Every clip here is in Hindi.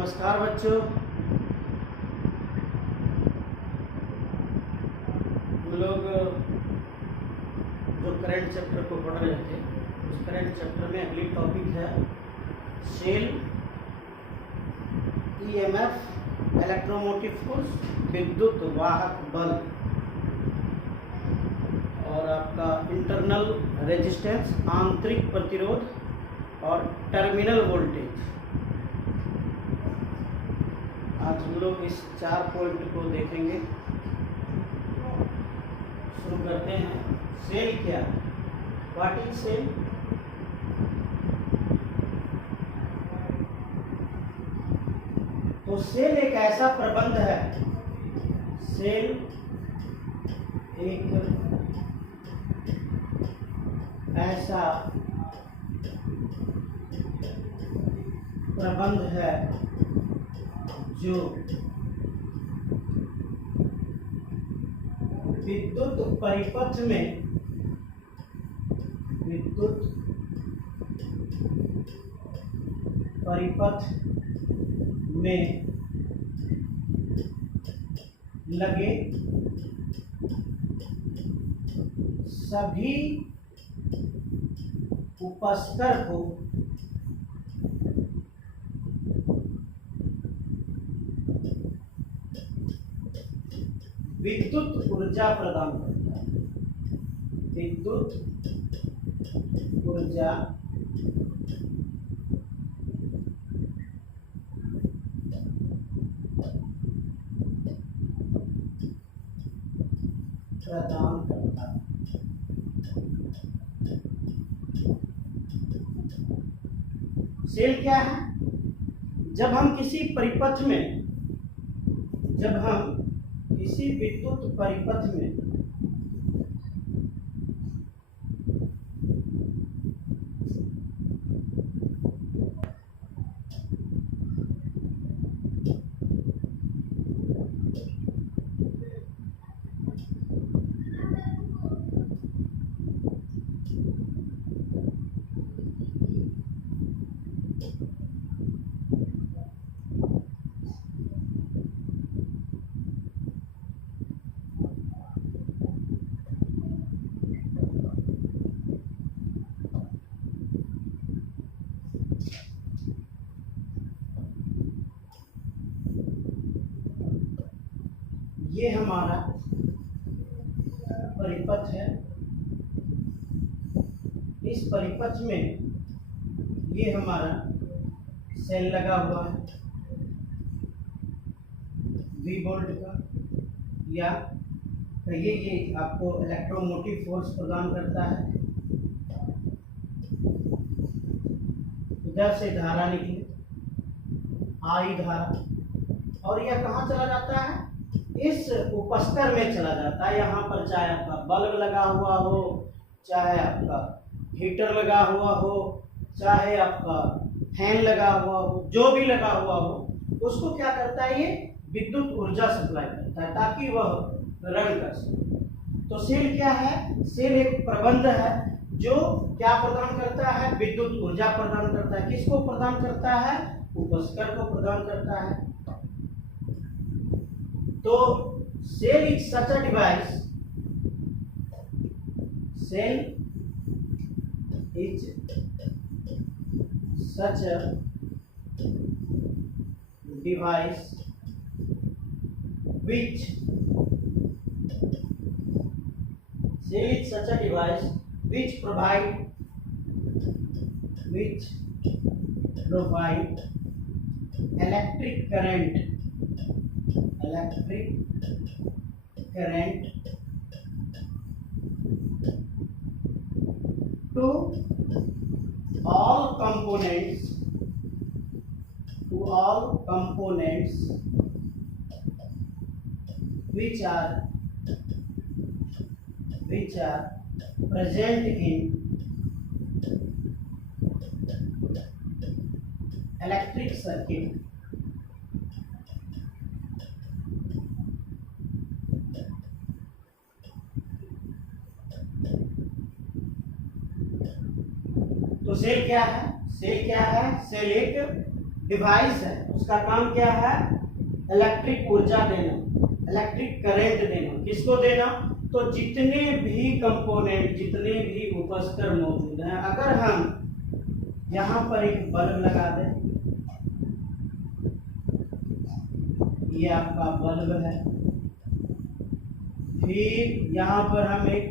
नमस्कार बच्चों। हम लोग जो करंट चैप्टर को पढ़ रहे थे उस करंट चैप्टर में अगली टॉपिक है सेल, ईएमएफ, इलेक्ट्रोमोटिव फोर्स, विद्युत वाहक बल और आपका इंटरनल रेजिस्टेंस, आंतरिक प्रतिरोध और टर्मिनल वोल्टेज। आज हम लोग इस 4 पॉइंट को देखेंगे। शुरू करते हैं। सेल क्या है? What is cell? तो सेल एक ऐसा प्रबंध है, सेल एक ऐसा प्रबंध है जो विद्युत परिपथ में लगे सभी उपस्तर को विद्युत ऊर्जा प्रदान करता है। विद्युत ऊर्जा प्रदान करता है। सेल क्या है? जब हम किसी विद्युत परिपथ में ये हमारा परिपथ है। इस परिपथ में ये हमारा सेल लगा हुआ है V वोल्ट का, या कहिए ये आपको इलेक्ट्रोमोटिव फोर्स प्रदान करता है। इधर से धारा निकली I धारा, और यह कहाँ चला जाता है? इस उपस्तर में चला जाता है। यहाँ पर चाहे आपका बल्ब लगा हुआ हो, चाहे आपका हीटर लगा हुआ हो, चाहे आपका फैन लगा हुआ हो, जो भी लगा हुआ हो, उसको क्या करता है? ये विद्युत ऊर्जा सप्लाई करता है ताकि वह रन कर सके। तो सेल क्या है? सेल एक प्रबंध है जो क्या प्रदान करता है? विद्युत ऊर्जा प्रदान करता है। किसको प्रदान करता है? उपस्तर को प्रदान करता है। तो cell is such a device, cell is such a device which cell is such a device which provide electric current to all components which are present in electric circuit. तो सेल क्या है? सेल क्या है? सेल एक डिवाइस है, उसका काम क्या है? इलेक्ट्रिक ऊर्जा देना, इलेक्ट्रिक करंट देना। किसको देना? तो जितने भी कंपोनेंट, जितने भी उपस्तर मौजूद हैं, अगर हम यहाँ पर एक बल्ब लगा दें, ये आपका बल्ब है, फिर यहाँ पर हम एक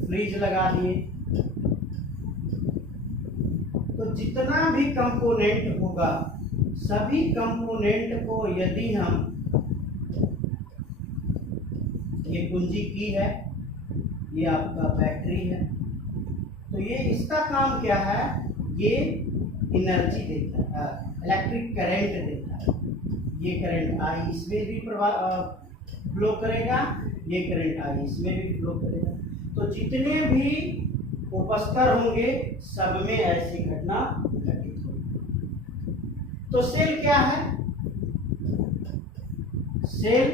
फ्रिज लगा दिए, तो जितना भी कंपोनेंट होगा, सभी कंपोनेंट को यदि हम, ये कुंजी की है, ये आपका बैटरी है, तो ये इसका काम क्या है? ये एनर्जी देता है, इलेक्ट्रिक करंट देता है। ये करंट आई इसमें भी फ्लो करेगा, ये करंट आई इसमें भी फ्लो करेगा। तो जितने भी उपस्तर होंगे, सब में ऐसी घटना घटित होगी। तो सेल क्या है? Cell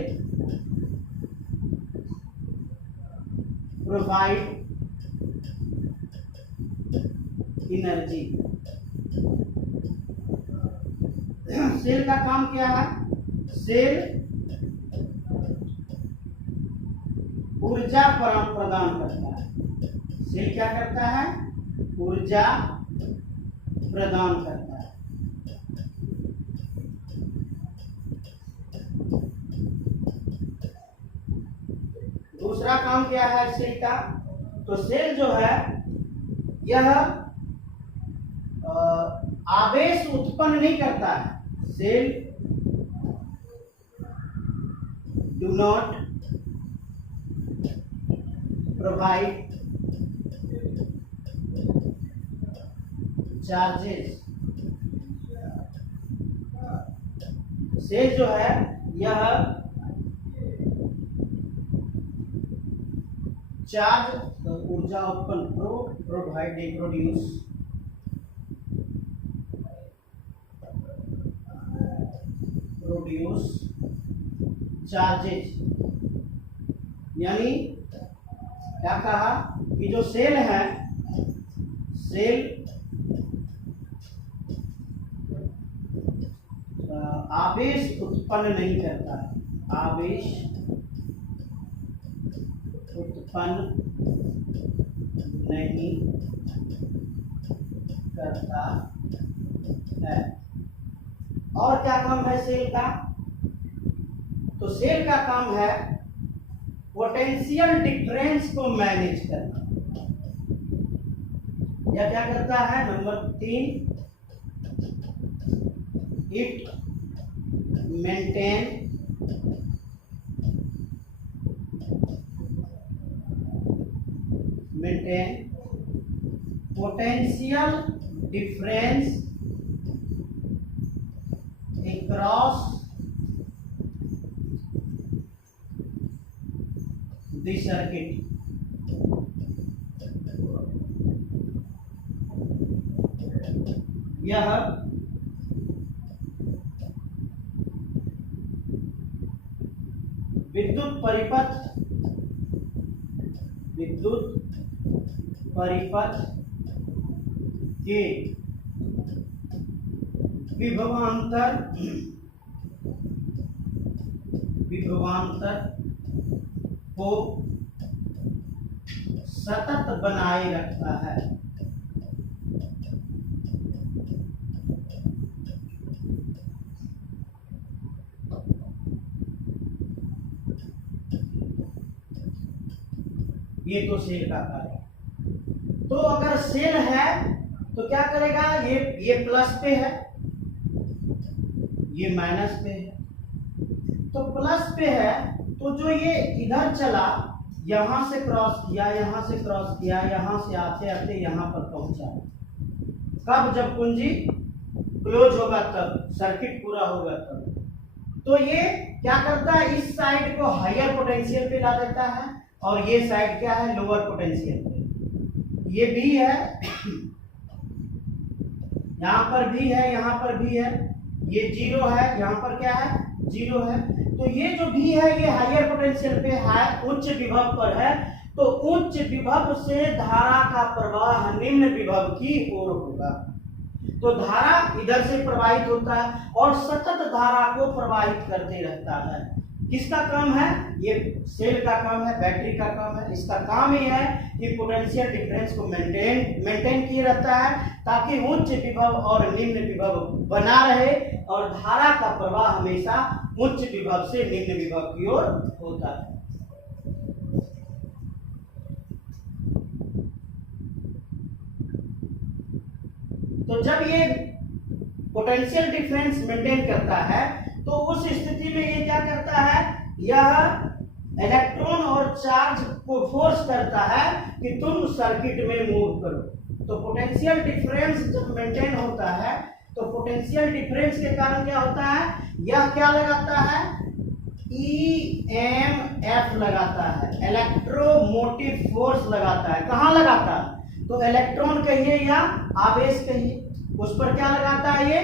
provide energy. सेल का काम क्या है? सेल ऊर्जा प्रदान करता है। सेल क्या करता है? ऊर्जा प्रदान करता है। दूसरा काम क्या है सेल का? तो सेल जो है यह आवेश उत्पन्न नहीं करता है। Cell do not provide charges. Cell जो है यह चार्ज ऊर्जा उत्पन्न प्रोड्यूस चार्जेस। यानी क्या कहा कि जो सेल है, सेल आवेश उत्पन्न नहीं करता है, आवेश उत्पन्न नहीं करता है। और क्या काम है सेल का? तो सेल का काम है पोटेंशियल डिफरेंस को मैनेज करना। यह क्या करता है? Number 3, it maintain potential difference across the circuit। यह विद्युत परिपथ के विभवांतर को सतत बनाए रखता है। ये तो सेल का कार्य। तो अगर सेल है तो क्या करेगा? ये प्लस पे है, ये माइनस पे है। तो प्लस पे है तो जो ये इधर चला, यहां से क्रॉस किया, यहां से क्रॉस किया, यहां से आते आते यहां पर पहुंचा। कब? जब कुंजी क्लोज होगा तब, सर्किट पूरा होगा तब। तो ये क्या करता है? इस साइड को हायर पोटेंशियल पे ला देता है और ये साइड क्या है? लोअर पोटेंशियल पे। ये भी है, यहां पर भी है, यहां पर भी है। ये 0 है, यहां पर क्या है? 0 है। तो ये जो भी है ये हायर पोटेंशियल पे है, उच्च विभव पर है। तो उच्च विभव से धारा का प्रवाह निम्न विभव की ओर होगा। तो धारा इधर से प्रवाहित होता है और सतत धारा को प्रवाहित करते रहता है। किसका काम है? ये सेल का काम है, बैटरी का काम है। इसका काम ये है कि पोटेंशियल डिफरेंस को मेंटेन किए रहता है ताकि उच्च विभव और निम्न विभव बना रहे और धारा का प्रवाह हमेशा उच्च विभव से निम्न विभव की ओर होता है। तो जब ये पोटेंशियल डिफरेंस मेंटेन करता है तो उस स्थिति में ये क्या करता है, यह इलेक्ट्रॉन और चार्ज को फोर्स करता है कि तुम सर्किट में मूव करो। तो पोटेंशियल डिफरेंस जब मेंटेन होता है तो पोटेंशियल डिफरेंस के कारण क्या होता है, यह क्या लगाता है, EMF लगाता है, इलेक्ट्रोमोटिव फोर्स लगाता है। कहाँ लगाता है? तो इलेक्ट्रॉन कहिए या आवेश कहिए, उस पर क्या लगाता है, ये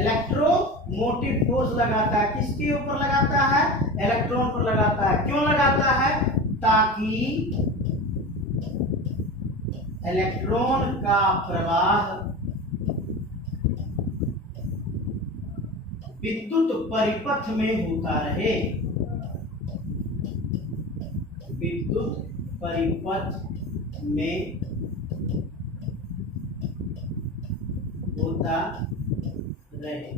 इलेक्ट्रोमोटिव फोर्स लगाता है। किसके ऊपर लगाता है? इलेक्ट्रॉन पर लगाता है। क्यों लगाता है? ताकि इलेक्ट्रॉन का प्रवाह विद्युत परिपथ में होता रहे, विद्युत परिपथ में होता रहे।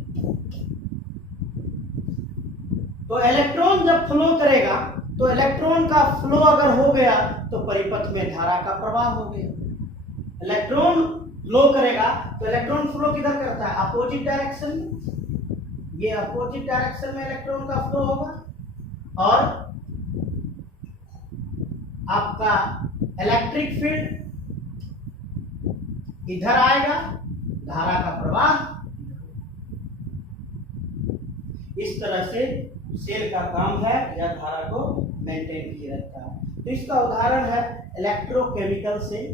तो इलेक्ट्रॉन जब फ्लो करेगा तो इलेक्ट्रॉन का फ्लो अगर हो गया तो परिपथ में धारा का प्रवाह हो गया। इलेक्ट्रॉन फ्लो करेगा तो इलेक्ट्रॉन फ्लो किधर करता है? अपोजिट डायरेक्शन में। ये अपोजिट डायरेक्शन में इलेक्ट्रॉन का फ्लो होगा और आपका इलेक्ट्रिक फील्ड इधर आएगा, धारा का प्रवाह। इस तरह से सेल का काम है यह धारा को मेंटेन किए रखता है। तो इसका उदाहरण है इलेक्ट्रोकेमिकल सेल।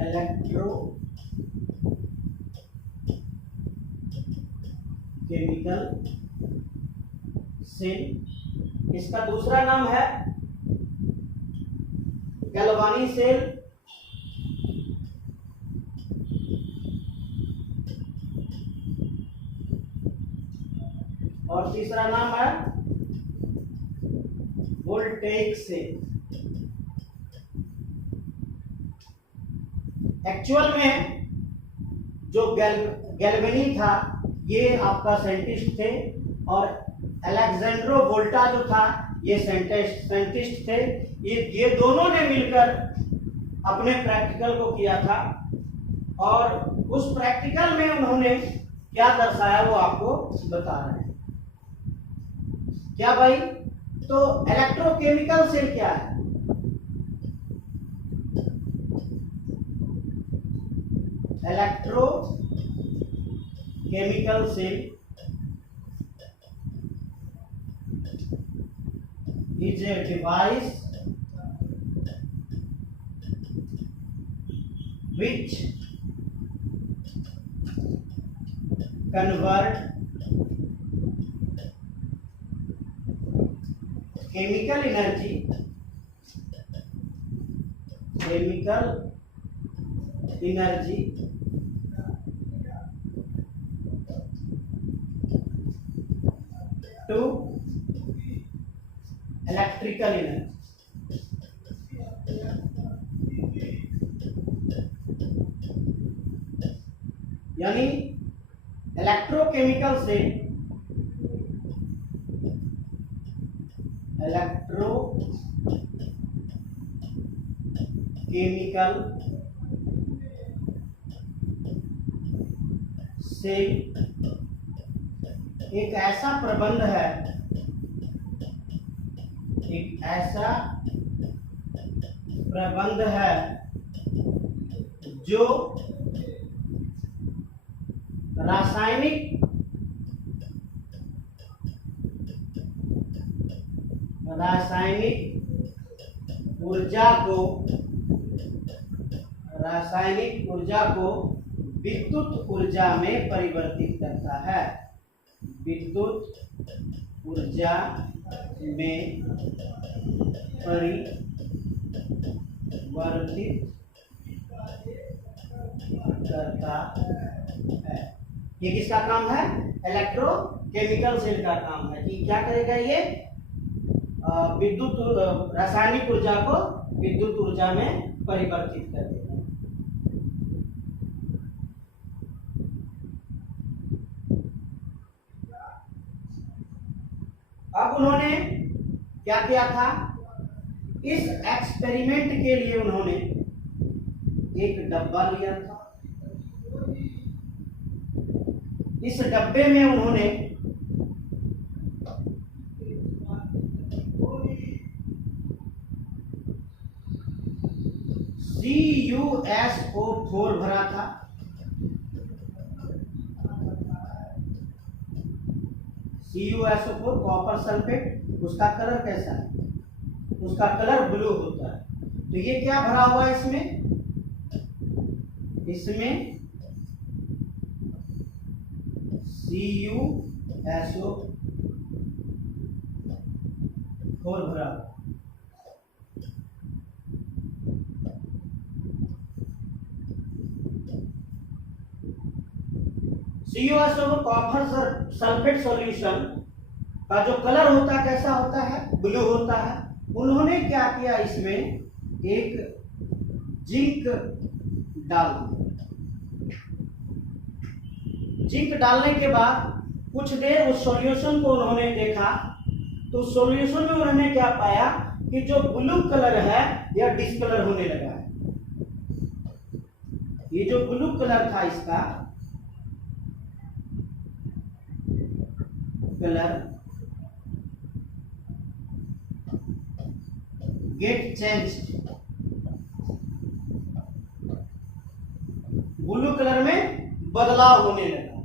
Electrochemical cell. इसका दूसरा नाम है गैल्वानी सेल। और तीसरा नाम है वोल्टेइक सेल। एक्चुअल में जो गैल्वेनी था ये आपका साइंटिस्ट थे और अलेक्जेंड्रो वोल्टा जो था ये साइंटिस्ट थे। ये दोनों ने मिलकर अपने प्रैक्टिकल को किया था और उस प्रैक्टिकल में उन्होंने क्या दर्शाया वो आपको बता रहे हैं। क्या भाई? तो इलेक्ट्रोकेमिकल सेल क्या है? Electrochemical cell is a device which convert chemical energy to electrical energy. यानी इलेक्ट्रोकेमिकल से एक ऐसा प्रबंध है, एक ऐसा प्रबंध है जो रासायनिक ऊर्जा को विद्युत ऊर्जा में परिवर्तित करता है, विद्युत ऊर्जा में परिवर्तित करता है। ये किसका काम है? इलेक्ट्रोकेमिकल सेल का काम है कि क्या करेगा ये विद्युत रासायनिक ऊर्जा को विद्युत ऊर्जा में परिवर्तित कर देगा। अब उन्होंने क्या किया था? इस एक्सपेरिमेंट के लिए उन्होंने एक डब्बा लिया था। इस डब्बे में उन्होंने CuSO4 भरा था। CuSO4 copper sulphate. उसका कलर कैसा है? उसका कलर ब्लू होता है। तो ये क्या भरा हुआ है इसमें? इसमें CuSO4 भरा हुआ। CuSO4 कॉपर सल्फेट सॉल्यूशन का जो कलर होता है कैसा होता है? ब्लू होता है। उन्होंने क्या किया? इसमें एक जिंक डाल दिया। जिंक डालने के बाद कुछ देर उस सॉल्यूशन को उन्होंने देखा, तो सॉल्यूशन में उन्होंने क्या पाया कि जो ब्लू कलर है यह डिस्कलर होने लगा है। ये जो ब्लू कलर था इसका colour get changed, blue colour में बदलाव होने लगा।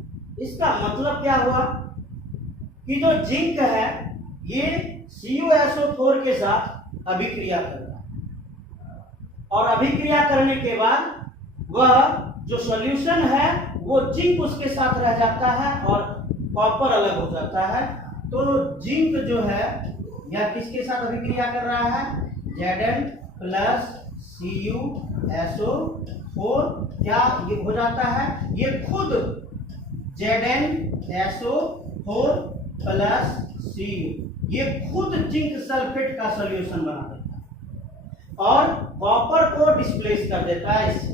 इसका मतलब क्या हुआ कि जो जिंक है ये CuSO4 के साथ अभिक्रिया कर रहा है, और अभिक्रिया करने के बाद वह जो सॉल्यूशन है वो जिंक उसके साथ रह जाता है और कॉपर अलग हो जाता है। तो जिंक जो है यह किसके साथ अभिक्रिया कर रहा है? Zn प्लस CuSO4 क्या ये हो जाता है? ये खुद ZnSO4 प्लस Cu ये खुद जिंक सल्फेट का सॉल्यूशन बना देता है और कॉपर को डिस्प्लेस कर देता है इससे।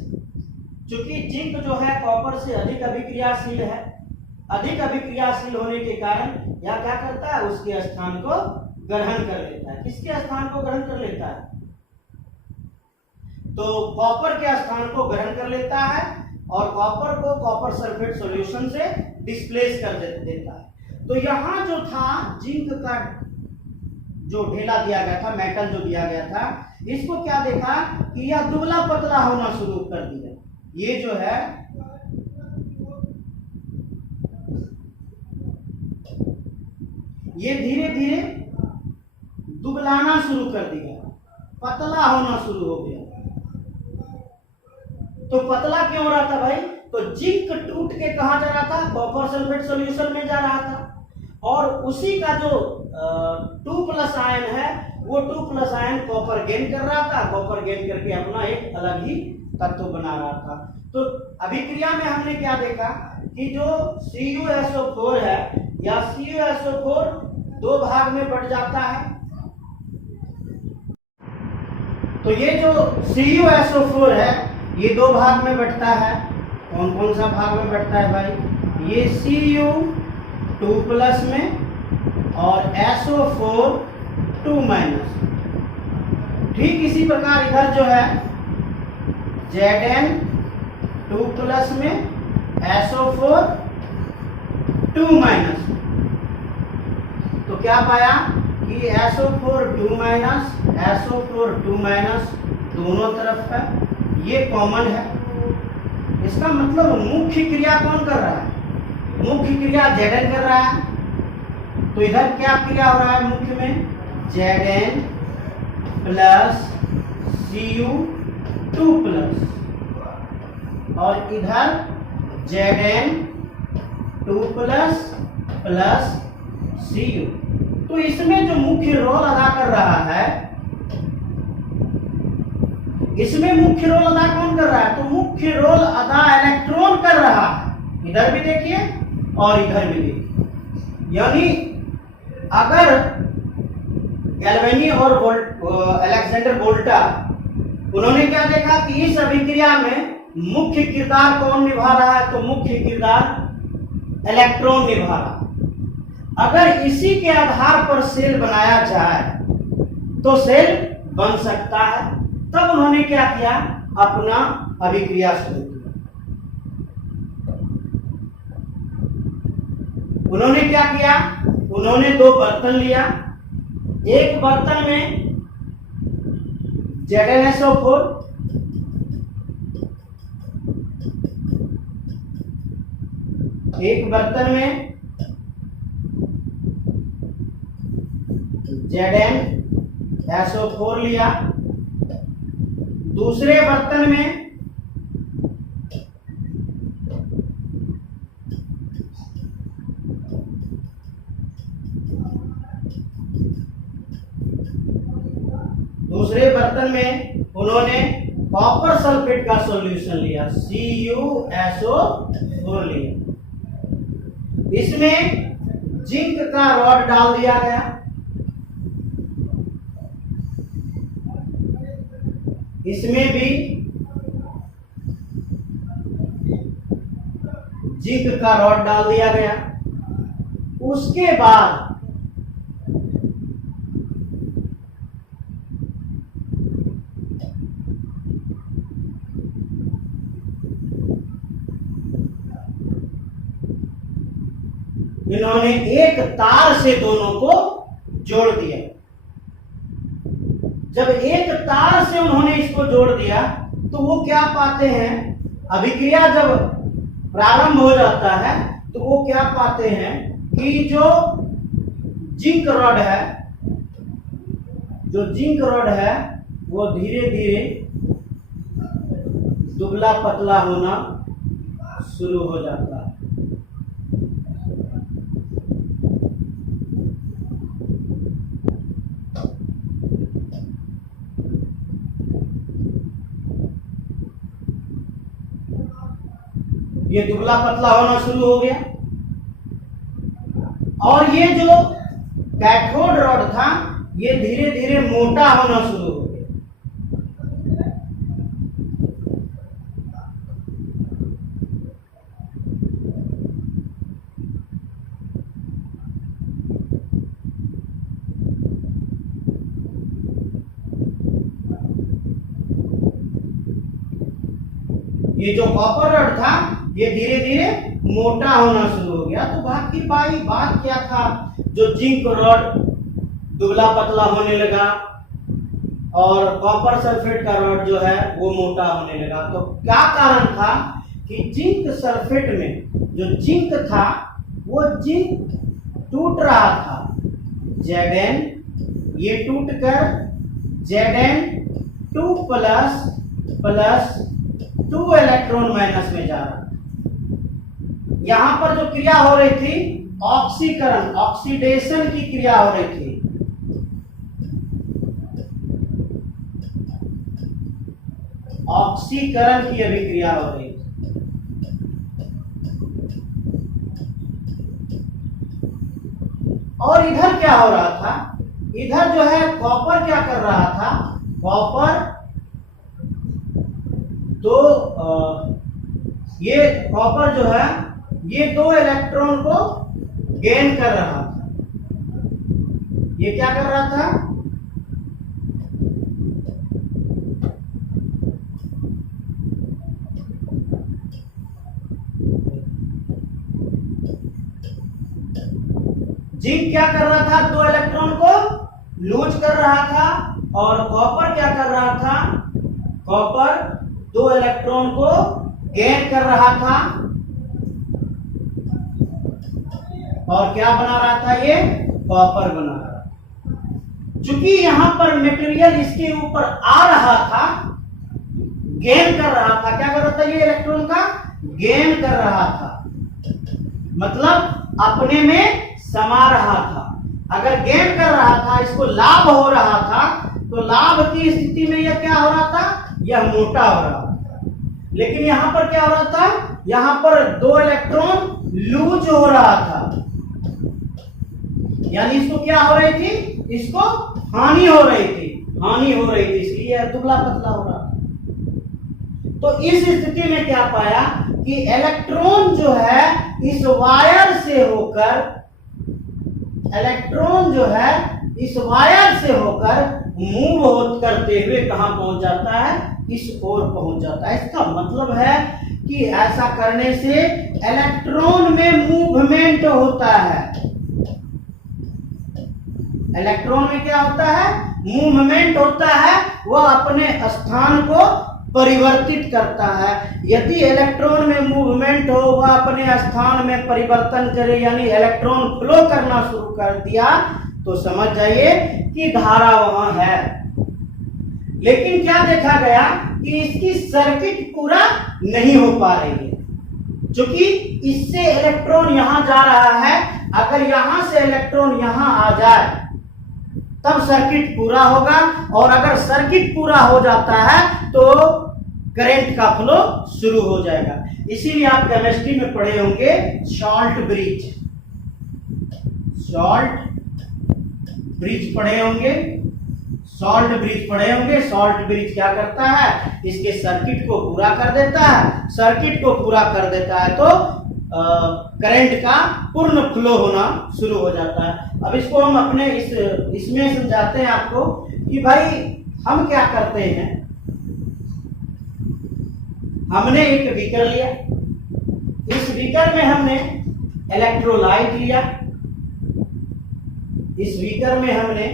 चूंकि जिंक जो है कॉपर से अधिक अभिक्रियाशील है, अधिक अभिक्रियाशील होने के कारण यह क्या करता है? उसके स्थान को ग्रहण कर लेता है। किसके स्थान को ग्रहण कर लेता है? तो कॉपर के स्थान को ग्रहण कर लेता है और कॉपर को कॉपर सल्फेट सॉल्यूशन से डिस्प्लेस कर देता है। तो यहां जो था जिंक का जो ढेला दिया गया था, मेटल जो दिया गया था, इसको क्या देखा कि यह दुबला पतला होना शुरू कर दिया। ये जो है ये धीरे धीरे दुबलाना शुरू कर दिया, पतला होना शुरू हो गया। तो पतला क्यों हो रहा था भाई? तो जिंक टूट के कहां जा रहा था? कॉपर सल्फेट सॉल्यूशन में जा रहा था, और उसी का जो 2+ आयन है वो 2+ आयन कॉपर गेन कर रहा था। कॉपर गेन करके अपना एक अलग ही तत्व बना रहा था। तो अभिक्रिया में हमने क्या देखा कि जो CuSO4 है या CuSO4 दो भाग में बट जाता है। तो ये जो CuSO4 है ये दो भाग में बटता है। कौन कौन सा भाग में बटता है भाई? ये Cu2+ में और SO4 2-। ठीक इसी प्रकार इधर जो है Zn2+ में SO4 2-। तो क्या पाया कि SO4 2- दोनों तरफ है, ये कॉमन है। इसका मतलब मुख्य क्रिया कौन कर रहा है? मुख्य क्रिया Zn कर रहा है। तो इधर क्या क्रिया हो रहा है मुख्य में? Zn प्लस Cu2+, और इधर Zn2+ प्लस Cu। तो इसमें जो मुख्य रोल अदा कर रहा है इसमें मुख्य रोल अदा कौन कर रहा है? तो मुख्य रोल अदा इलेक्ट्रॉन कर रहा है। इधर भी देखिए और इधर भी देखिए। यानी अगर गैल्वेनी और अलेक्जेंडर वोल्टा उन्होंने क्या देखा कि इस अभिक्रिया में मुख्य किरदार कौन निभा रहा है? तो मुख्य किरदार इलेक्ट्रॉन निभा रहा है। अगर इसी के आधार पर सेल बनाया जाए तो सेल बन सकता है। तब उन्होंने क्या किया? अपना अभिक्रिया शुरू किया। उन्होंने क्या किया? उन्होंने दो बर्तन लिया। एक बर्तन में ZnSO4 एक बर्तन में ZnSO4 लिया। दूसरे बर्तन में उन्होंने कॉपर सल्फेट का सॉल्यूशन लिया, CuSO4 लिया। इसमें जिंक का रॉड डाल दिया गया। इसमें भी जिंक का रॉड डाल दिया गया। उसके बाद इन्होंने एक तार से दोनों को जोड़ दिया। जब एक तार से उन्होंने इसको जोड़ दिया तो वो क्या पाते हैं? अभिक्रिया जब प्रारंभ हो जाता है तो वो क्या पाते हैं कि जो जिंक रॉड है वो धीरे धीरे दुबला पतला होना शुरू हो जाता है। ये दुबला पतला होना शुरू हो गया और ये जो कैथोड रॉड था ये धीरे धीरे मोटा होना शुरू हो गया। ये जो कॉपर रॉड था ये धीरे धीरे मोटा होना शुरू हो गया। तो बात क्या था? जो जिंक रॉड दुबला पतला होने लगा और कॉपर सल्फेट का रॉड जो है वो मोटा होने लगा। तो क्या कारण था कि जिंक सल्फेट में जो जिंक था वो जिंक टूट रहा था। Zn ये टूट कर Zn2 प्लस 2 इलेक्ट्रॉन माइनस में जा रहा। यहां पर जो क्रिया हो रही थी ऑक्सीकरण, ऑक्सीडेशन की क्रिया हो रही थी। ऑक्सीकरण की अभिक्रिया हो रही थी। और इधर क्या हो रहा था? इधर जो है कॉपर क्या कर रहा था? कॉपर ये कॉपर जो है ये 2 इलेक्ट्रॉन को गेन कर रहा था। ये क्या कर रहा था? जिंक क्या कर रहा था? 2 इलेक्ट्रॉन को लूज कर रहा था और कॉपर क्या कर रहा था? कॉपर 2 इलेक्ट्रॉन को गेन कर रहा था। और क्या बना रहा था? ये कॉपर बना रहा था। चूंकि यहां पर मटेरियल इसके ऊपर आ रहा था, गेन कर रहा था। क्या कर रहा था? ये इलेक्ट्रॉन का गेन कर रहा था, मतलब अपने में समा रहा था। अगर गेन कर रहा था, इसको लाभ हो रहा था, तो लाभ की स्थिति में यह क्या हो रहा था? यह मोटा हो रहा था। लेकिन यहां पर क्या हो रहा था, यहां पर 2 इलेक्ट्रॉन लूज हो रहा था, यानी इसको क्या हो रही थी, इसको हानि हो रही थी, इसलिए यह दुबला पतला हो रहा था। तो इस स्थिति में क्या पाया कि इलेक्ट्रॉन जो है इस वायर से होकर मूव करते हुए कहां पहुंच जाता है, इस ओर पहुंच जाता है। इसका मतलब है कि ऐसा करने से इलेक्ट्रॉन में मूवमेंट होता है। इलेक्ट्रॉन में क्या होता है, मूवमेंट होता है, वह अपने स्थान को परिवर्तित करता है। यदि इलेक्ट्रॉन में मूवमेंट हो, वह अपने स्थान में परिवर्तन करे, यानी इलेक्ट्रॉन फ्लो करना शुरू कर दिया, तो समझ जाइए कि धारा वहां है। लेकिन क्या देखा गया कि इसकी सर्किट पूरा नहीं हो पा रही है, क्योंकि इससे इलेक्ट्रॉन यहां जा रहा है। अगर यहां से इलेक्ट्रॉन यहां आ जाए तब सर्किट पूरा होगा, और अगर सर्किट पूरा हो जाता है तो करंट का फ्लो शुरू हो जाएगा। इसीलिए आप केमिस्ट्री में पढ़े होंगे सॉल्ट ब्रिज पढ़े होंगे। सॉल्ट ब्रिज क्या करता है, इसके सर्किट को पूरा कर देता है, तो करंट का पूर्ण फ्लो होना शुरू हो जाता है। अब इसको हम अपने इसमें समझाते हैं आपको कि भाई हम क्या करते हैं। हमने एक बीकर लिया, इस बीकर में हमने इलेक्ट्रोलाइट लिया, इस बीकर में हमने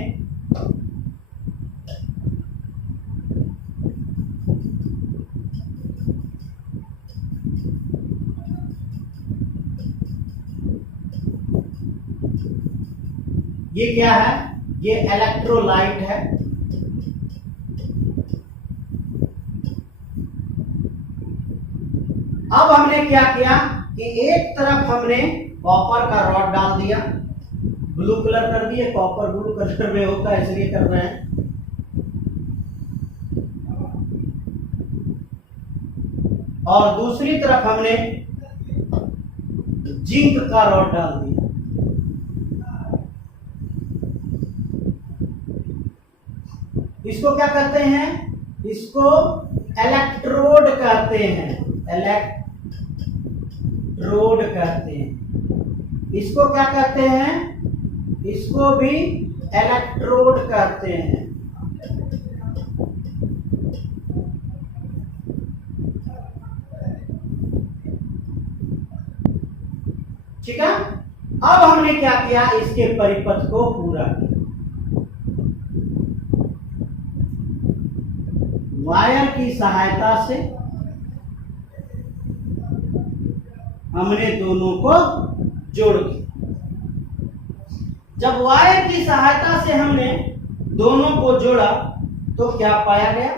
ये क्या है, ये इलेक्ट्रोलाइट है। अब हमने क्या किया कि एक तरफ हमने कॉपर का रॉड डाल दिया, ब्लू कलर कर दिए, कॉपर ब्लू कलर में होता है इसलिए कर रहे हैं। और दूसरी तरफ हमने जिंक का रॉड डाल दिया। इसको क्या कहते हैं, इसको इलेक्ट्रोड कहते हैं, इसको क्या कहते हैं, इसको भी इलेक्ट्रोड कहते हैं। ठीक है। अब हमने क्या किया, इसके परिपथ को पूरा किया। वायर की सहायता से हमने दोनों को जोड़ दिया। जब वायर की सहायता से हमने दोनों को जोड़ा तो क्या पाया गया,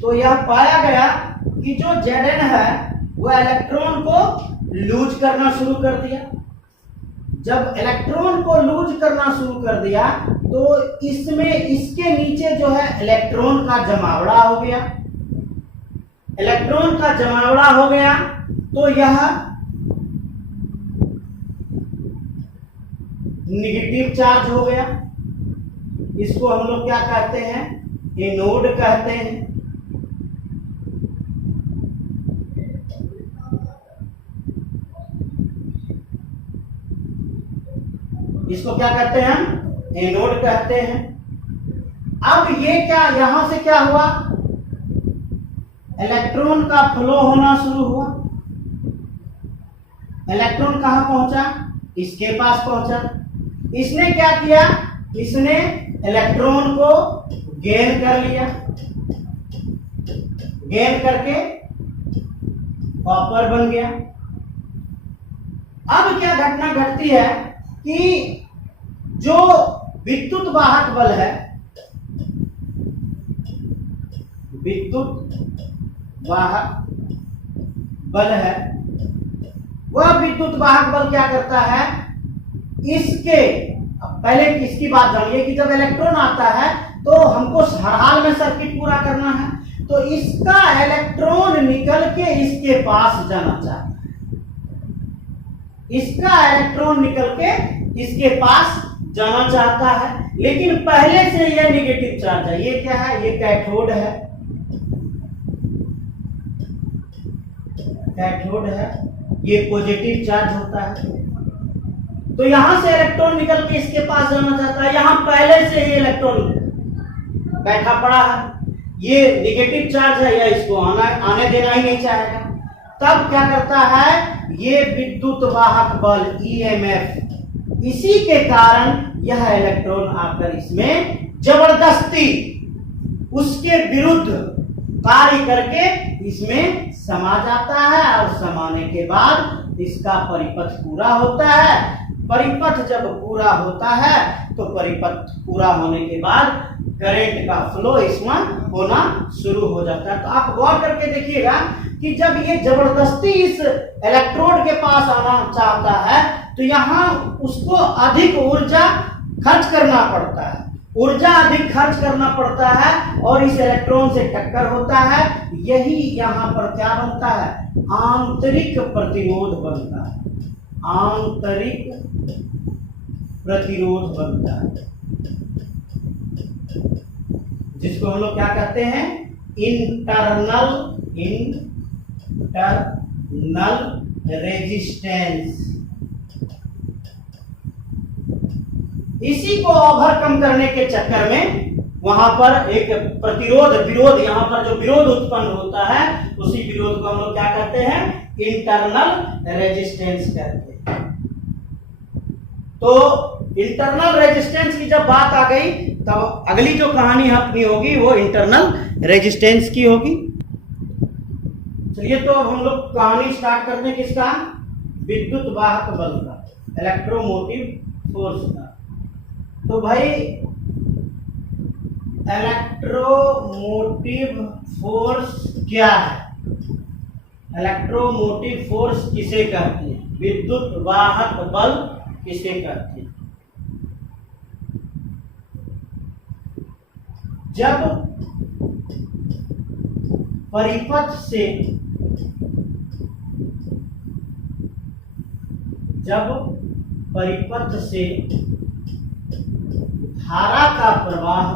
तो यह पाया गया कि जो Zn है वह इलेक्ट्रॉन को लूज करना शुरू कर दिया। जब इलेक्ट्रॉन को लूज करना शुरू कर दिया तो इसमें इसके नीचे जो है इलेक्ट्रॉन का जमावड़ा हो गया। इलेक्ट्रॉन का जमावड़ा हो गया तो यह निगेटिव चार्ज हो गया। इसको हम लोग क्या कहते हैं, एनोड कहते हैं। इसको क्या कहते हैं हम, एनोड कहते हैं। अब ये क्या, यहां से क्या हुआ, इलेक्ट्रॉन का फ्लो होना शुरू हुआ। इलेक्ट्रॉन कहां पहुंचा, इसके पास पहुंचा। इसने क्या किया, इसने इलेक्ट्रॉन को गेन कर लिया, गेन करके कॉपर बन गया। अब क्या घटना घटती है कि जो विद्युत वाहक बल है, विद्युत वाहक बल है, वह विद्युत वाहक बल क्या करता है, इसके पहले इसकी बात जानिए कि जब इलेक्ट्रॉन आता है तो हमको हर हाल में सर्किट पूरा करना है, तो इसका इलेक्ट्रॉन निकल के इसके पास जाना चाहता है, इसका इलेक्ट्रॉन निकल के इसके पास जाना चाहता है, लेकिन पहले से यह नेगेटिव चार्ज है। ये क्या है? ये कैथोड है, कैथोड है, ये पॉजिटिव चार्ज होता है। तो यहां से इलेक्ट्रॉन निकल के इसके पास जाना चाहता है, यहां पहले से ये इलेक्ट्रॉन बैठा पड़ा है, ये नेगेटिव चार्ज है, या इसको आने देना ही नहीं चाहेगा। तब क्या करता है? ये विद्युत वाहक बल ईएमएफ, इसी के कारण यह इलेक्ट्रॉन आकर इसमें जबरदस्ती उसके विरुद्ध कार्य करके इसमें समा जाता है, और समाने के बाद इसका परिपथ पूरा होता है। परिपथ जब पूरा होता है तो परिपथ पूरा होने के बाद करंट का फ्लो इसमें होना शुरू हो जाता है। तो आप गौर करके देखिएगा कि जब ये जबरदस्ती इस इलेक्ट्रोड के पास आना चाहता है तो यहाँ उसको अधिक ऊर्जा खर्च करना पड़ता है, ऊर्जा अधिक खर्च करना पड़ता है और इस इलेक्ट्रॉन से टक्कर होता है। यही यहाँ पर क्या बनता है? आंतरिक प्रतिरोध बनता है, आंतरिक प्रतिरोध बनता है, जिसको हम लोग क्या कहते हैं? Internal resistance. इसी को ओवरकम करने के चक्कर में वहां पर एक प्रतिरोध विरोध, यहाँ पर जो विरोध उत्पन्न होता है उसी विरोध को हम लोग क्या कहते हैं? इंटरनल रेजिस्टेंस कहते हैं। तो इंटरनल रेजिस्टेंस की जब बात आ गई तब अगली जो कहानी अपनी होगी वो इंटरनल रेजिस्टेंस की होगी। चलिए तो अब हम लोग कहानी स्टार्ट करते हैं किसका? विद्युत वाहक बल का, इलेक्ट्रोमोटिव फोर्स का। तो भाई इलेक्ट्रोमोटिव फोर्स क्या है? इलेक्ट्रोमोटिव फोर्स किसे कहते हैं? विद्युत वाहक बल किसे कहते हैं? जब परिपथ से धारा का प्रवाह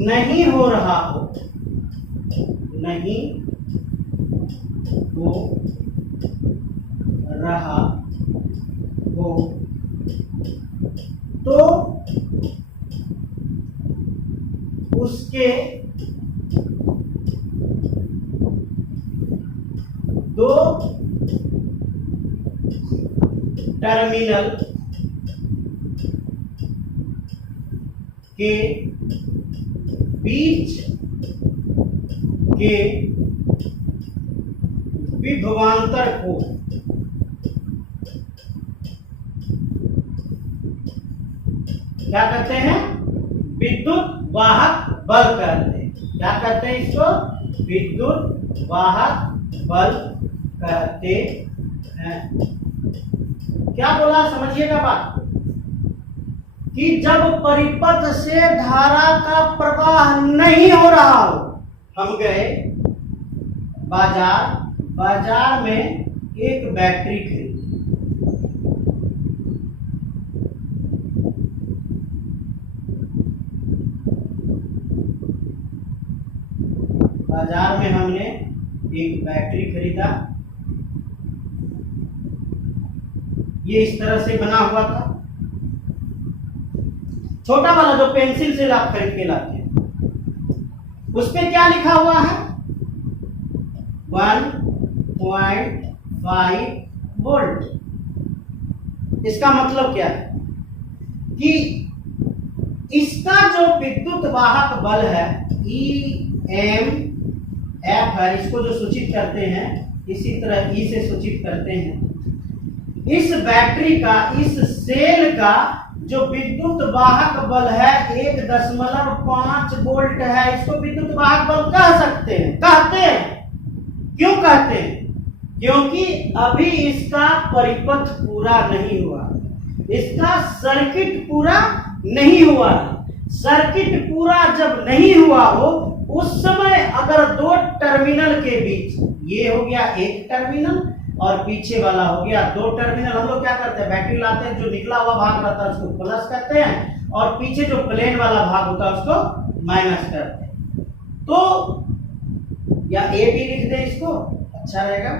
नहीं हो रहा हो, तो उसके दो टर्मिनल के बीच के विभवांतर को क्या कहते हैं? विद्युत वाहक बल कहते हैं। क्या कहते हैं इसको? विद्युत वाहक बल कहते हैं। क्या बोला? समझिएगा बात कि जब परिपथ से धारा का प्रवाह नहीं हो रहा हो, हम गए बाजार में एक बैटरी खरीदी, बाजार में हमने एक बैटरी खरीदा। ये इस तरह से बना हुआ था, छोटा वाला जो पेंसिल से आप खरीद के लाते हैं। उस पे क्या लिखा हुआ है? 1.5 वोल्ट। इसका मतलब क्या है कि इसका जो विद्युत वाहक बल है EMF है, इसको जो सूचित करते हैं इसी तरह E से सूचित करते हैं। इस बैटरी का, इस सेल का जो विद्युत वाहक बल है 1.5 वोल्ट है। इसको विद्युत वाहक बल कह सकते हैं, कहते हैं। क्यों कहते हैं? क्योंकि अभी इसका परिपथ पूरा नहीं हुआ, इसका सर्किट पूरा नहीं हुआ। सर्किट पूरा जब नहीं हुआ हो उस समय अगर दो टर्मिनल के बीच, ये हो गया एक टर्मिनल और पीछे वाला हो गया दो टर्मिनल, हम लोग क्या करते हैं, बैटरी लाते हैं, जो निकला हुआ भाग रहता है उसको प्लस करते हैं और पीछे जो प्लेन वाला भाग होता है उसको माइनस करते हैं। तो या ए भी लिख दें, इसको अच्छा रहेगा,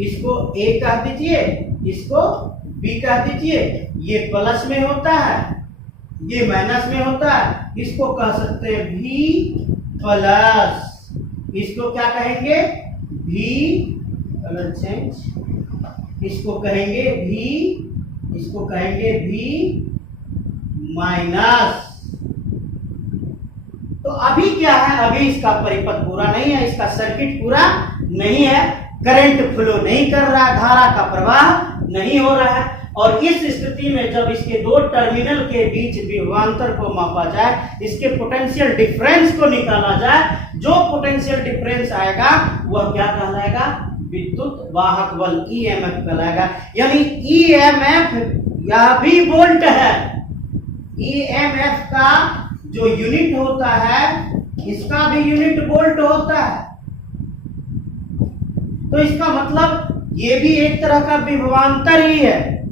इसको ए कह दीजिए, इसको बी कह दीजिए। ये प्लस में होता है, ये माइनस में होता है, इसको कह सकते हैं भी प्लस, इसको क्या कहेंगे, भी, कलर चेंज, इसको कहेंगे भी, इसको कहेंगे भी माइनस। तो अभी क्या है, अभी इसका परिपथ पूरा नहीं है, इसका सर्किट पूरा नहीं है, करंट फ्लो नहीं कर रहा है, धारा का प्रवाह नहीं हो रहा है। और इस स्थिति में जब इसके दो टर्मिनल के बीच विभवांतर को मापा जाए, इसके पोटेंशियल डिफरेंस को निकाला जाए, जो पोटेंशियल डिफरेंस आएगा वह क्या कहलाएगा, विद्युत वाहक बल, ईएमएफ कहलाएगा। यानी ईएमएफ यह भी वोल्ट है, ईएमएफ का जो यूनिट होता है इसका भी यूनिट वोल्ट होता है। तो इसका मतलब ये भी एक तरह का विभवांतर ही है,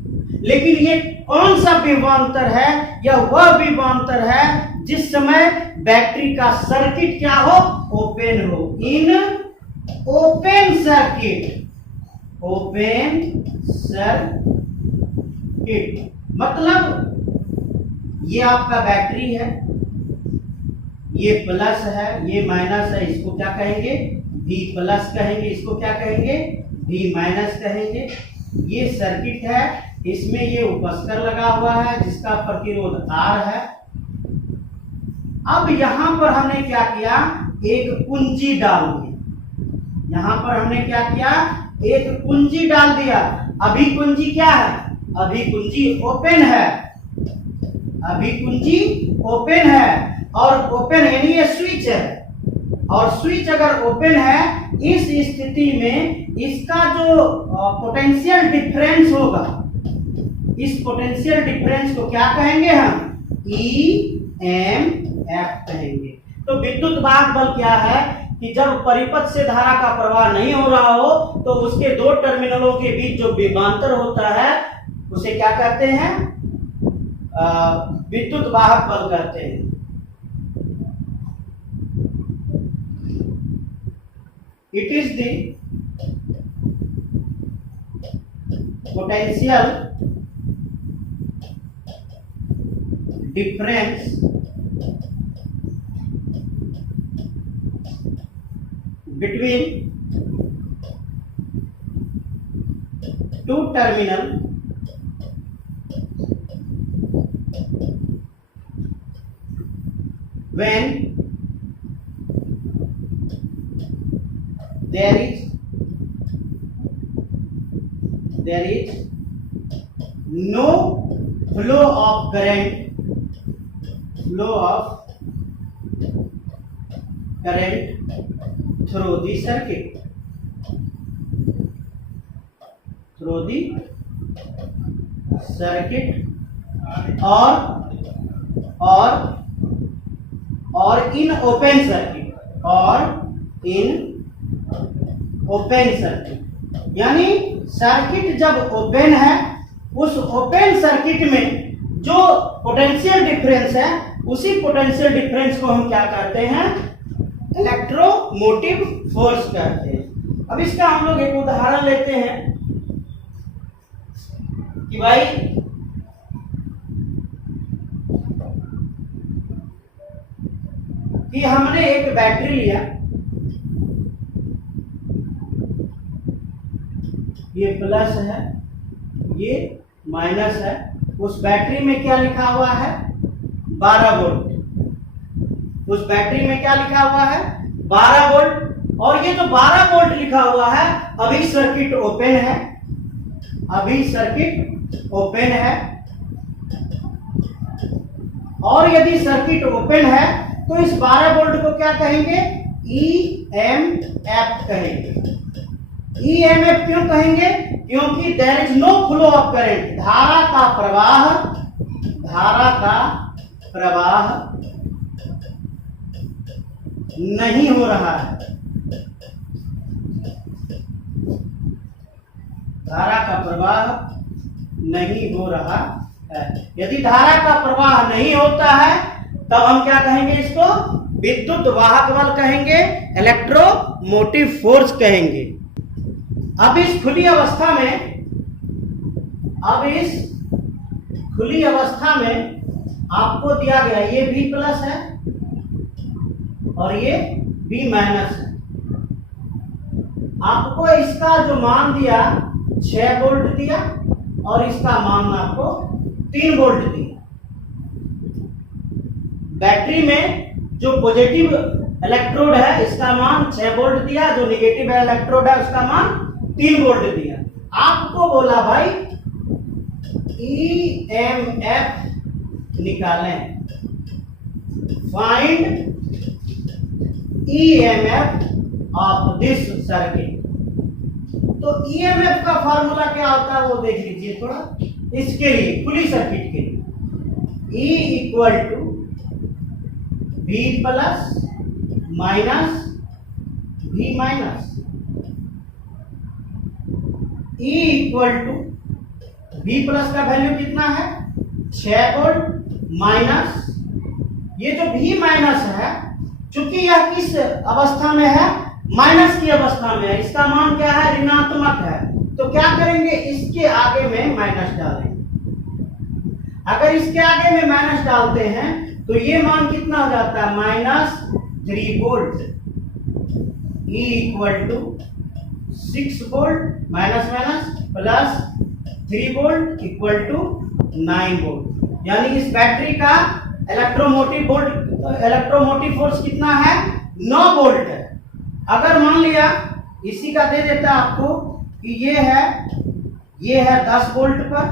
लेकिन ये कौन सा विभवांतर है, यह वह विभवांतर है जिस समय बैटरी का सर्किट क्या हो, ओपन हो। In open circuit, open circuit मतलब ये आपका बैटरी है, ये प्लस है, ये माइनस है, इसको क्या कहेंगे, V प्लस कहेंगे, इसको क्या कहेंगे, V माइनस कहेंगे। ये सर्किट है, इसमें ये उपस्कर लगा हुआ है जिसका प्रतिरोध R है। अब यहां पर हमने क्या किया, एक कुंजी डाल दी, यहां पर हमने क्या किया, एक कुंजी डाल दिया। अभी कुंजी क्या है, अभी कुंजी ओपन है, अभी कुंजी ओपन है, और ओपन यानी ये स्विच है, और स्विच अगर ओपन है, इस स्थिति में इसका जो पोटेंशियल डिफरेंस होगा, इस पोटेंशियल डिफरेंस को क्या कहेंगे हम, ईएमएफ कहेंगे। तो विद्युत वाहक बल क्या है कि जब परिपथ से धारा का प्रवाह नहीं हो रहा हो तो उसके दो टर्मिनलों के बीच जो विभवांतर होता है उसे क्या कहते हैं, विद्युत वाहक बल कहते हैं। It is the potential difference between two terminal when there is no flow of current through the circuit, or in open circuit, open circuit. यानी सर्किट जब ओपन है, उस ओपन सर्किट में जो पोटेंशियल डिफरेंस है उसी पोटेंशियल डिफरेंस को हम क्या कहते हैं, इलेक्ट्रोमोटिव फोर्स कहते हैं। अब इसका हम लोग एक उदाहरण लेते हैं कि भाई कि हमने एक बैटरी लिया, ये प्लस है, ये माइनस है, उस बैटरी में क्या लिखा हुआ है, 12 वोल्ट। उस बैटरी में क्या लिखा हुआ है, 12 वोल्ट। और ये जो 12 वोल्ट लिखा हुआ है, अभी सर्किट ओपन है, अभी सर्किट ओपन है। और यदि सर्किट ओपन है तो इस 12 वोल्ट को क्या कहेंगे, EMF कहेंगे। EMF क्यों कहेंगे? क्योंकि there is no flow of current, धारा का प्रवाह नहीं हो रहा है, धारा का प्रवाह नहीं हो रहा है। यदि धारा का प्रवाह नहीं होता है तब हम क्या कहेंगे? इसको विद्युत वाहक बल कहेंगे, इलेक्ट्रोमोटिव फोर्स कहेंगे। अब इस खुली अवस्था में आपको दिया गया ये V प्लस है और ये V माइनस है। आपको इसका जो मान दिया 6 वोल्ट दिया और इसका मान आपको 3 वोल्ट दिया। बैटरी में जो पॉजिटिव इलेक्ट्रोड है इसका मान 6 वोल्ट दिया, जो नेगेटिव इलेक्ट्रोड है उसका मान 3 वोल्ट दिया। आपको बोला भाई EMF निकालें, find EMF of this circuit. तो EMF का फार्मूला क्या होता है वो देख लीजिए थोड़ा, इसके लिए खुली सर्किट के लिए E equal to V plus minus V minus, E equal to V plus का वैल्यू कितना है 6 वोल्ट माइनस ये जो V माइनस है, चूंकि यह किस अवस्था में है? माइनस की अवस्था में है, इसका मान क्या है? ऋणात्मक है। तो क्या करेंगे? इसके आगे में माइनस डालेंगे। अगर इसके आगे में माइनस डालते हैं तो ये मान कितना हो जाता है? -3 volt. E equal to 6 volt minus plus 3 volt equal to 9 volt. यानी इस बैटरी का इलेक्ट्रोमोटिव फोर्स कितना है? 9 वोल्ट है। अगर मान लिया इसी का दे देता आपको कि ये है 10 वोल्ट पर,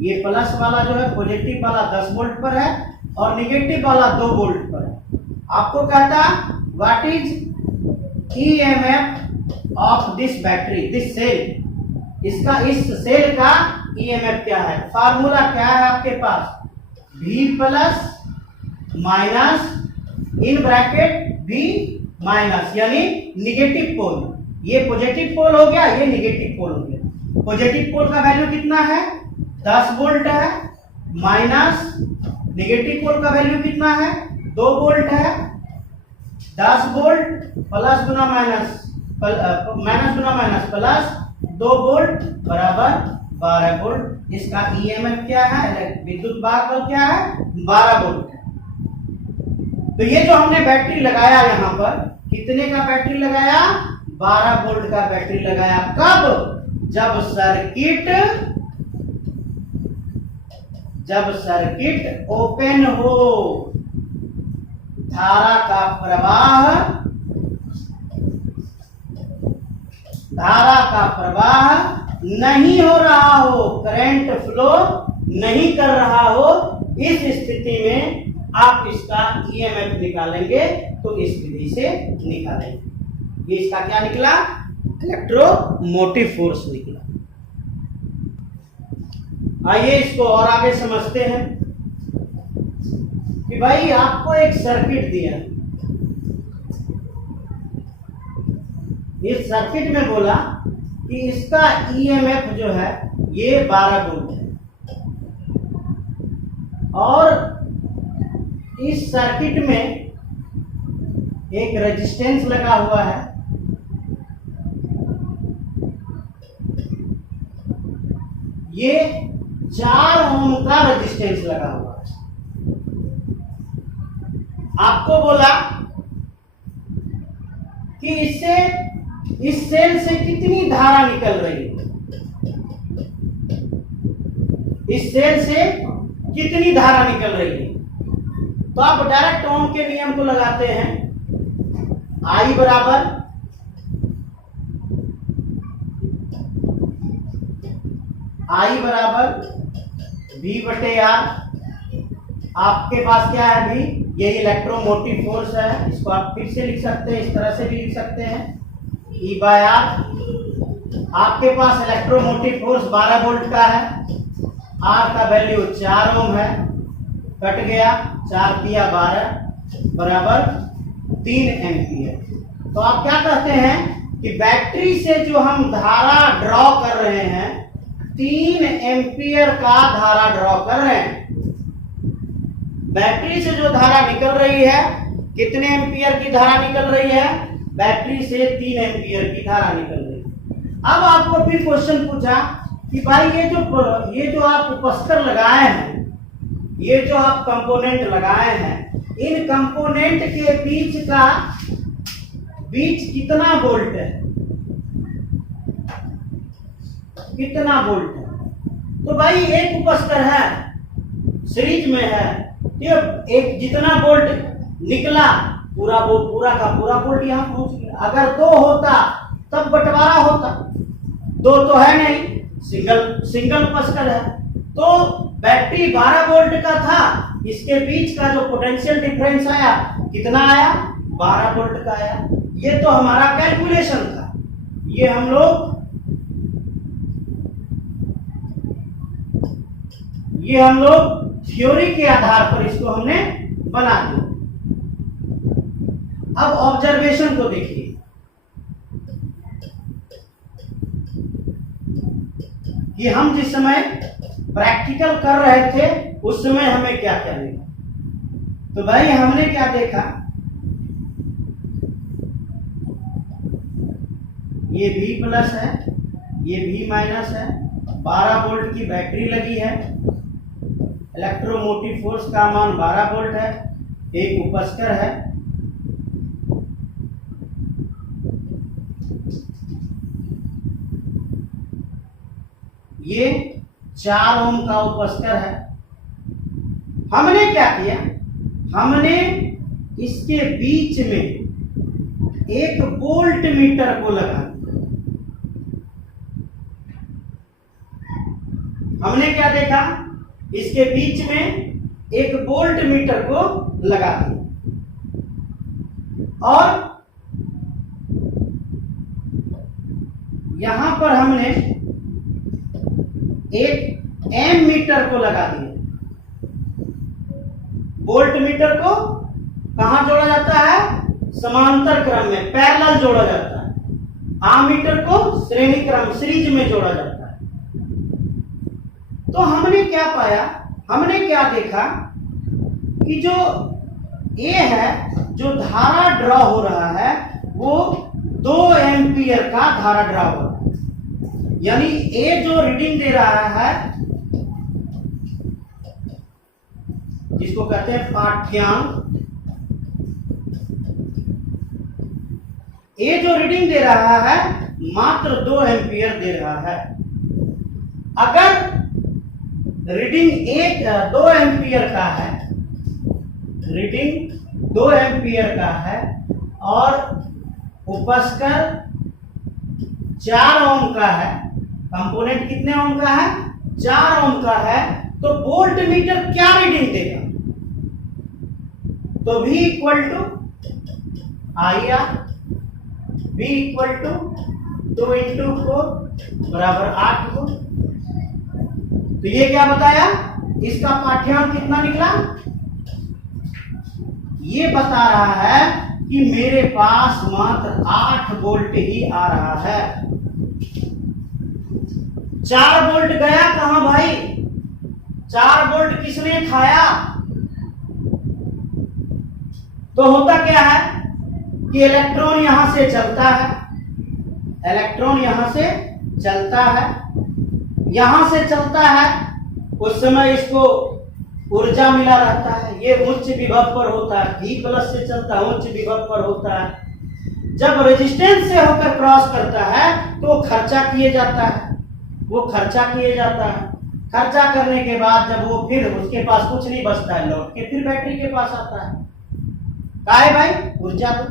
ये प्लस वाला जो है पॉजिटिव वाला 10 वोल्ट पर है और निगेटिव वाला 2 वोल्ट पर है। आपको कहता what is EMF of this battery, this cell, इसका इस सेल का EMF क्या है? फार्मूला क्या है आपके पास? V plus minus in bracket V minus, यानी निगेटिव पोल। ये पॉजिटिव पोल हो गया, ये निगेटिव पोल हो गया। पॉजिटिव पोल का वैल्यू कितना है? 10 वोल्ट है, माइनस निगेटिव पोल का वैल्यू कितना है? 2 वोल्ट है। 10 वोल्ट प्लस गुना माइनस, माइनस गुना माइनस प्लस 2 वोल्ट बराबर 12 वोल्ट। इसका EMF क्या है? विद्युत वाहक बल क्या है? 12 वोल्ट है। तो ये जो हमने बैटरी लगाया यहाँ पर, कितने का बैटरी लगाया? 12 वोल्ट का बैटरी लगाया। कब? जब सर्किट ओपन हो, धारा का प्रवाह नहीं हो रहा हो, करंट फ्लो नहीं कर रहा हो, इस स्थिति में आप इसका EMF निकालेंगे तो इस विधि से निकालेंगे। ये इसका क्या निकला? इलेक्ट्रोमोटिव फोर्स निकला। आइए इसको और आगे समझते हैं कि भाई आपको एक सर्किट दिया, इस सर्किट में बोला कि इसका EMF जो है ये 12 वोल्ट है और इस सर्किट में एक रेजिस्टेंस लगा हुआ है। ये 4 ओम का रेजिस्टेंस लगा हुआ है। आपको बोला कि इस सेल से कितनी धारा निकल रही है, इस सेल से कितनी धारा निकल रही है। तो आप डायरेक्ट ओम के नियम को लगाते हैं। I बराबर V बटे R। आपके पास क्या है? V ये इलेक्ट्रोमोटिव फोर्स है, इसको आप फिर से लिख सकते हैं, इस तरह से भी लिख सकते हैं E बाय आर। आपके पास इलेक्ट्रोमोटिव फोर्स 12 वोल्ट का है, आर का वैल्यू 4 ओम है, कट गया 4 किया 12 बराबर 3 एम्पियर। तो आप क्या कहते हैं कि बैटरी से जो हम धारा ड्रॉ कर रहे हैं 3 एम्पियर का धारा ड्रॉ कर रहे हैं। बैटरी से जो धारा निकल रही है, कितने एम्पियर की धारा निकल रही है? बैटरी से 3 एम्पियर की धारा निकल रही है। अब आपको फिर क्वेश्चन पूछा कि भाई ये जो आप उपस्तर लगाए हैं, ये जो आप कंपोनेंट लगाए हैं, इन कंपोनेंट के बीच कितना वोल्ट है? कितना वोल्ट है? तो भाई एक उपस्तर है, सीरीज में है, ये एक जितना वोल्ट निकला पूरा का पूरा वोल्ट यहाँ पहुंच गया। अगर 2 होता तब बंटवारा होता, 2 तो है नहीं, सिंगल उपस्तर है। तो बैटरी 12 वोल्ट का था, इसके बीच का जो पोटेंशियल डिफरेंस आया कितना आया? 12 वोल्ट का आया। ये तो हमारा कैलकुलेशन था, ये हम लोग थ्योरी के आधार पर इसको हमने बना दिया। अब ऑब्जर्वेशन को देखिए, कि हम जिस समय प्रैक्टिकल कर रहे थे उस समय हमें क्या क्या मिला। तो भाई हमने क्या देखा, ये V प्लस है, ये V माइनस है, 12 वोल्ट की बैटरी लगी है, इलेक्ट्रोमोटिव फोर्स का मान 12 वोल्ट है, एक उपस्तर है, ये 4 ओम का उपस्तर है। हमने क्या किया, हमने इसके बीच में एक वोल्ट मीटर को लगा दिया। हमने क्या देखा, इसके बीच में एक वोल्ट मीटर को लगा दिया और यहां पर हमने एक एम मीटर को लगा दिया। वोल्ट मीटर को कहां जोड़ा जाता है? समांतर क्रम में, पैरेलल जोड़ा जाता है। आमीटर को श्रेणी क्रम, सीरीज में जोड़ा जाता है। तो हमने क्या पाया, हमने क्या देखा कि जो ए है, जो धारा ड्रॉ हो रहा है वो 2 एम्पियर का धारा ड्रॉ हो रहा है। यानी ए जो रीडिंग दे रहा है, जिसको कहते हैं पाठ्यांक, ए जो रीडिंग दे रहा है मात्र 2 एम्पियर दे रहा है। अगर रीडिंग 2 एम्पियर का है, रीडिंग 2 एम्पियर का है और उपस्तर 4 ओम का है, कंपोनेंट कितने ओम का है? 4 ओम का है, तो वोल्ट मीटर क्या रीडिंग देगा? तो V equal to IR, V equal to 2 into 4 बराबर 8 वोल्ट। तो ये क्या बताया, इसका पाठ्यांक कितना निकला? ये बता रहा है कि मेरे पास मात्र 8 वोल्ट ही आ रहा है। 4 वोल्ट गया कहां भाई? 4 वोल्ट किसने खाया? तो होता क्या है कि इलेक्ट्रॉन यहां से चलता है, इलेक्ट्रॉन यहां से चलता है, यहां से चलता है, उस समय इसको ऊर्जा मिला रहता है, ये उच्च विभव पर होता है, V प्लस से चलता है, उच्च विभव पर होता है। जब रेजिस्टेंस से होकर क्रॉस करता है तो खर्चा किए जाता है, वो खर्चा किए जाता है। खर्चा करने के बाद जब वो फिर उसके पास कुछ नहीं बचता है, लौट के फिर बैटरी के पास आता है। काहे भाई? ऊर्जा दो।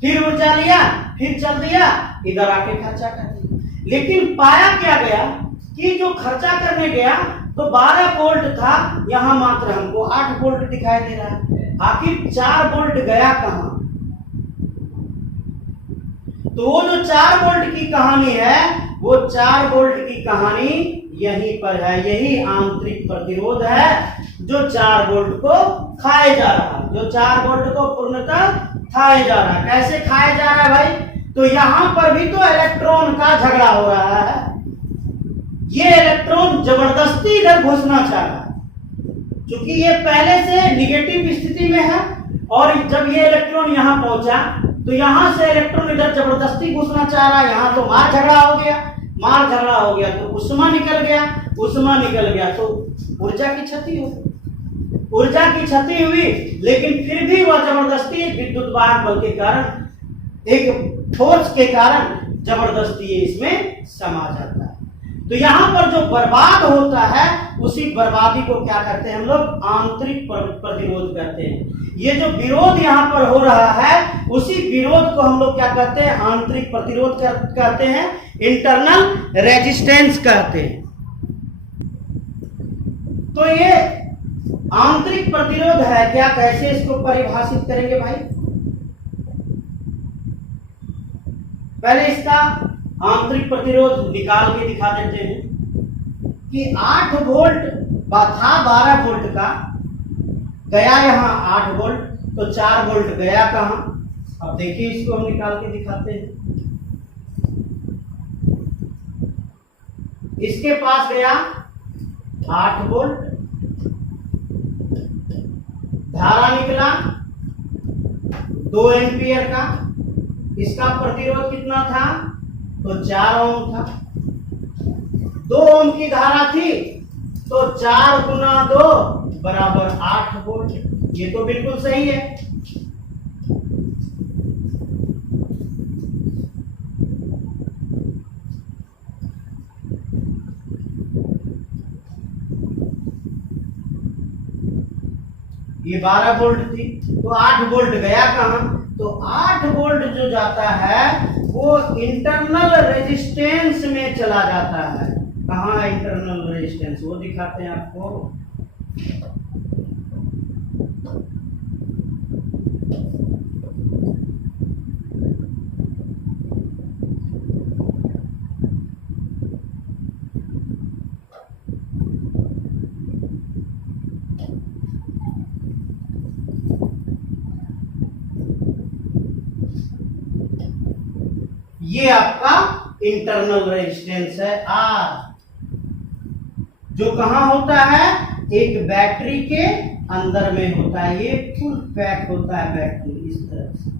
फिर ऊर्जा लिया, फिर चल दिया, इधर आके खर्चा कर दिया। लेकिन पाया क्या गया कि जो खर्चा करने गया तो 12 वोल्ट था, यहां मात्र हमको 8 वोल्ट दिखाई दे रहा है। आखिर 4 वोल्ट गया कहां? तो वो जो 4 वोल्ट की कहानी है, वो 4 वोल्ट की कहानी यहीं पर है। यही आंतरिक प्रतिरोध है जो 4 वोल्ट को खाए जा रहा है, जो 4 वोल्ट को पूर्णतः खाए जा रहा है। कैसे खाया जा रहा है भाई? तो यहां पर भी तो इलेक्ट्रॉन का झगड़ा हो रहा है। ये इलेक्ट्रॉन जबरदस्ती इधर घुसना चाह रहा है, क्योंकि ये पहले से निगेटिव स्थिति में है, और जब ये इलेक्ट्रॉन यहां पहुंचा तो यहां से इलेक्ट्रॉन इधर जबरदस्ती घुसना चाह रहा है। यहां तो मार झगड़ा हो गया, मार झगड़ा हो गया तो उष्मा निकल गया, उष्मा निकल गया तो ऊर्जा की क्षति हो, ऊर्जा की क्षति हुई। लेकिन फिर भी वह जबरदस्ती एक विद्युत वाहक बल के कारण, एक फोर्स के कारण जबरदस्ती इसमें समा जाता है। तो यहां पर जो बर्बाद होता है, उसी बर्बादी को क्या कहते हैं हम लोग? आंतरिक प्रतिरोध कहते हैं। ये जो विरोध यहां पर हो रहा है, उसी विरोध को हम लोग क्या कहते हैं? आंतरिक प्रतिरोध कहते हैं, इंटरनल रेजिस्टेंस कहते हैं। तो ये आंतरिक प्रतिरोध है क्या? कैसे इसको परिभाषित करेंगे भाई? पहले इसका आंतरिक प्रतिरोध निकाल के दिखा देते हैं कि 8 वोल्ट था 12 वोल्ट का, गया यहां 8 वोल्ट, तो 4 वोल्ट गया कहां? अब देखिए, इसको हम निकाल के दिखाते हैं। इसके पास गया 8 वोल्ट, धारा निकला 2 एम्पियर का। इसका प्रतिरोध कितना था? तो 4 ओम था। 2 ओम की धारा थी, तो 4 गुना 2 बराबर 8 वोल्ट। ये तो बिल्कुल सही है। ये 12 वोल्ट थी, तो 8 वोल्ट गया कहां? तो 8 वोल्ट जो जाता है वो इंटरनल रेजिस्टेंस में चला जाता है। कहां है इंटरनल रेजिस्टेंस? वो दिखाते हैं आपको। ये आपका इंटरनल रेजिस्टेंस है R, जो कहां होता है? एक बैटरी के अंदर में होता है। ये फुल पैक होता है बैटरी इस तरह से।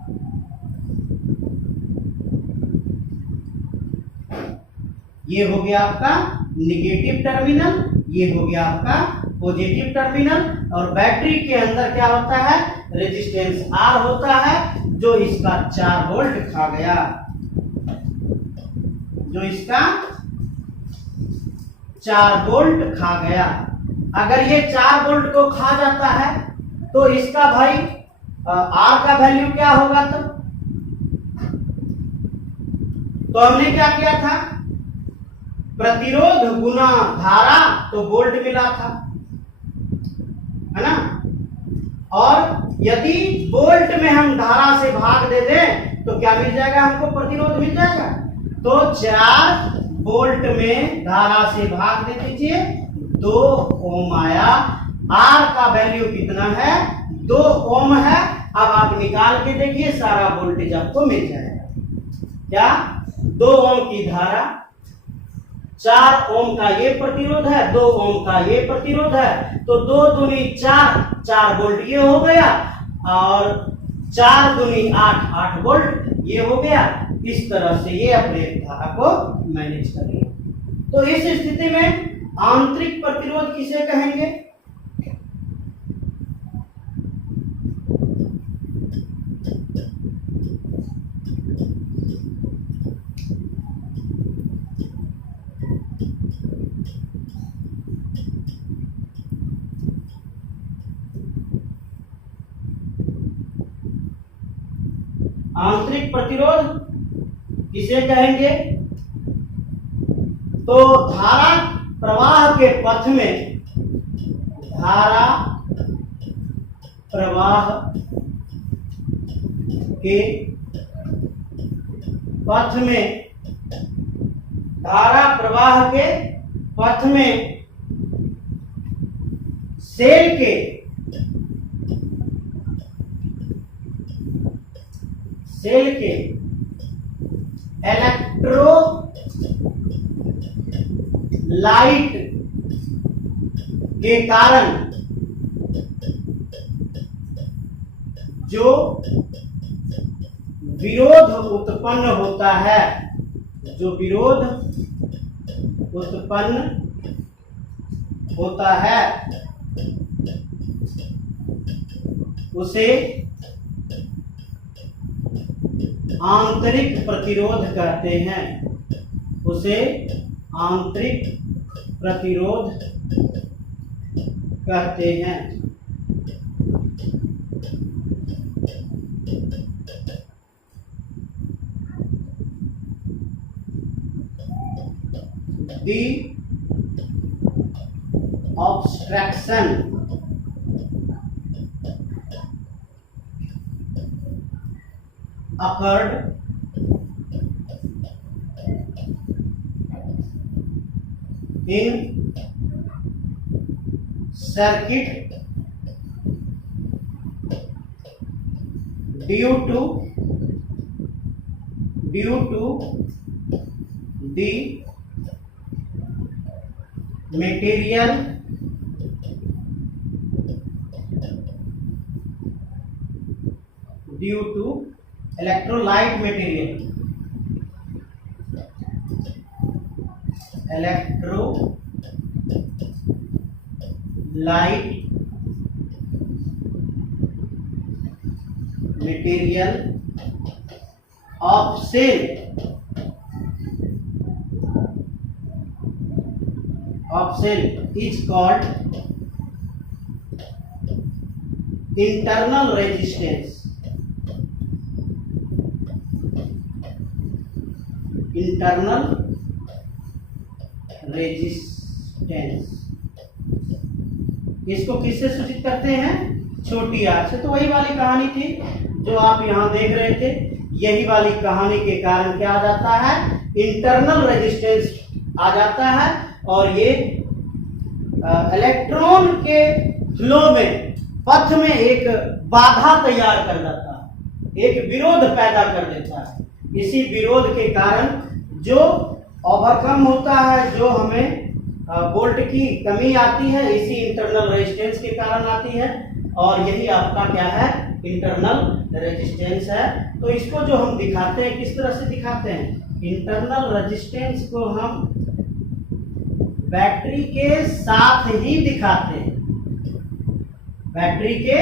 ये हो गया आपका निगेटिव टर्मिनल, ये हो गया आपका पॉजिटिव टर्मिनल, और बैटरी के अंदर क्या होता है? रेजिस्टेंस R होता है, जो इसका 4 वोल्ट खा गया, जो इसका 4 वोल्ट खा गया। अगर ये 4 वोल्ट को खा जाता है तो इसका भाई R का वैल्यू क्या होगा? तो हमने क्या किया था? प्रतिरोध गुना धारा, तो वोल्ट मिला था, है ना? और यदि वोल्ट में हम धारा से भाग दे दें तो क्या मिल जाएगा हमको? प्रतिरोध मिल जाएगा। तो 4 वोल्ट में धारा से भाग दे दीजिए, 2 ओम आया। R का वैल्यू कितना है? 2 ओम है। अब आप निकाल के देखिए, सारा वोल्टेज आपको मिल जाएगा। क्या? 2 ओम की धारा, 4 ओम का ये प्रतिरोध है, 2 ओम का ये प्रतिरोध है, तो 2 दूनी 4, 4 वोल्ट ये हो गया, और 4 दूनी 8, 8 वोल्ट ये हो गया। इस तरह से ये अपने धारा को मैनेज करेंगे। तो इस स्थिति में आंतरिक प्रतिरोध किसे कहेंगे? आंतरिक प्रतिरोध किसे कहेंगे? तो धारा प्रवाह के पथ में, धारा प्रवाह के पथ में, धारा प्रवाह के पथ में सेल के इलेक्ट्रोलाइट के कारण जो विरोध उत्पन्न होता है, जो विरोध उत्पन्न होता है, उसे आंतरिक प्रतिरोध कहते हैं। उसे आंतरिक प्रतिरोध कहते हैं। The obstruction occurred in circuit due to the material due to electrolyte material, electrolyte material of cell is called internal resistance. Internal resistance इसको किससे सूचित करते हैं? छोटी आर से। तो वही वाली कहानी थी जो आप यहाँ देख रहे थे। यही वाली कहानी के कारण क्या आ जाता है? इंटरनल रेजिस्टेंस आ जाता है और ये इलेक्ट्रॉन के फ्लो में, पथ में एक बाधा तैयार कर देता है, एक विरोध पैदा कर देता है। इसी विरोध के कारण जो ओवरकम होता है, जो हमें वोल्ट की कमी आती है, इसी इंटरनल रेजिस्टेंस के कारण आती है। और यही आपका क्या है? इंटरनल रेजिस्टेंस है। तो इसको जो हम दिखाते हैं, किस तरह से दिखाते हैं? इंटरनल रेजिस्टेंस को हम बैटरी के साथ ही दिखाते हैं, बैटरी के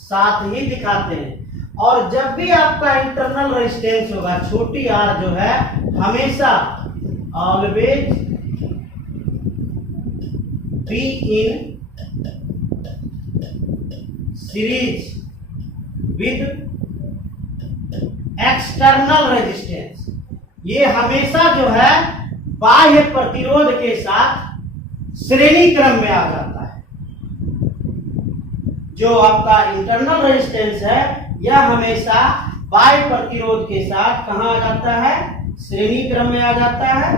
साथ ही दिखाते हैं। और जब भी आपका इंटरनल रेजिस्टेंस होगा, छोटी आर जो है हमेशा always be in series with external resistance, ये हमेशा जो है बाह्य प्रतिरोध के साथ श्रेणी क्रम में आ जाता है। जो आपका इंटरनल रेजिस्टेंस है यह हमेशा बाह्य प्रतिरोध के साथ कहां आ जाता है? श्रेणी क्रम में आ जाता है।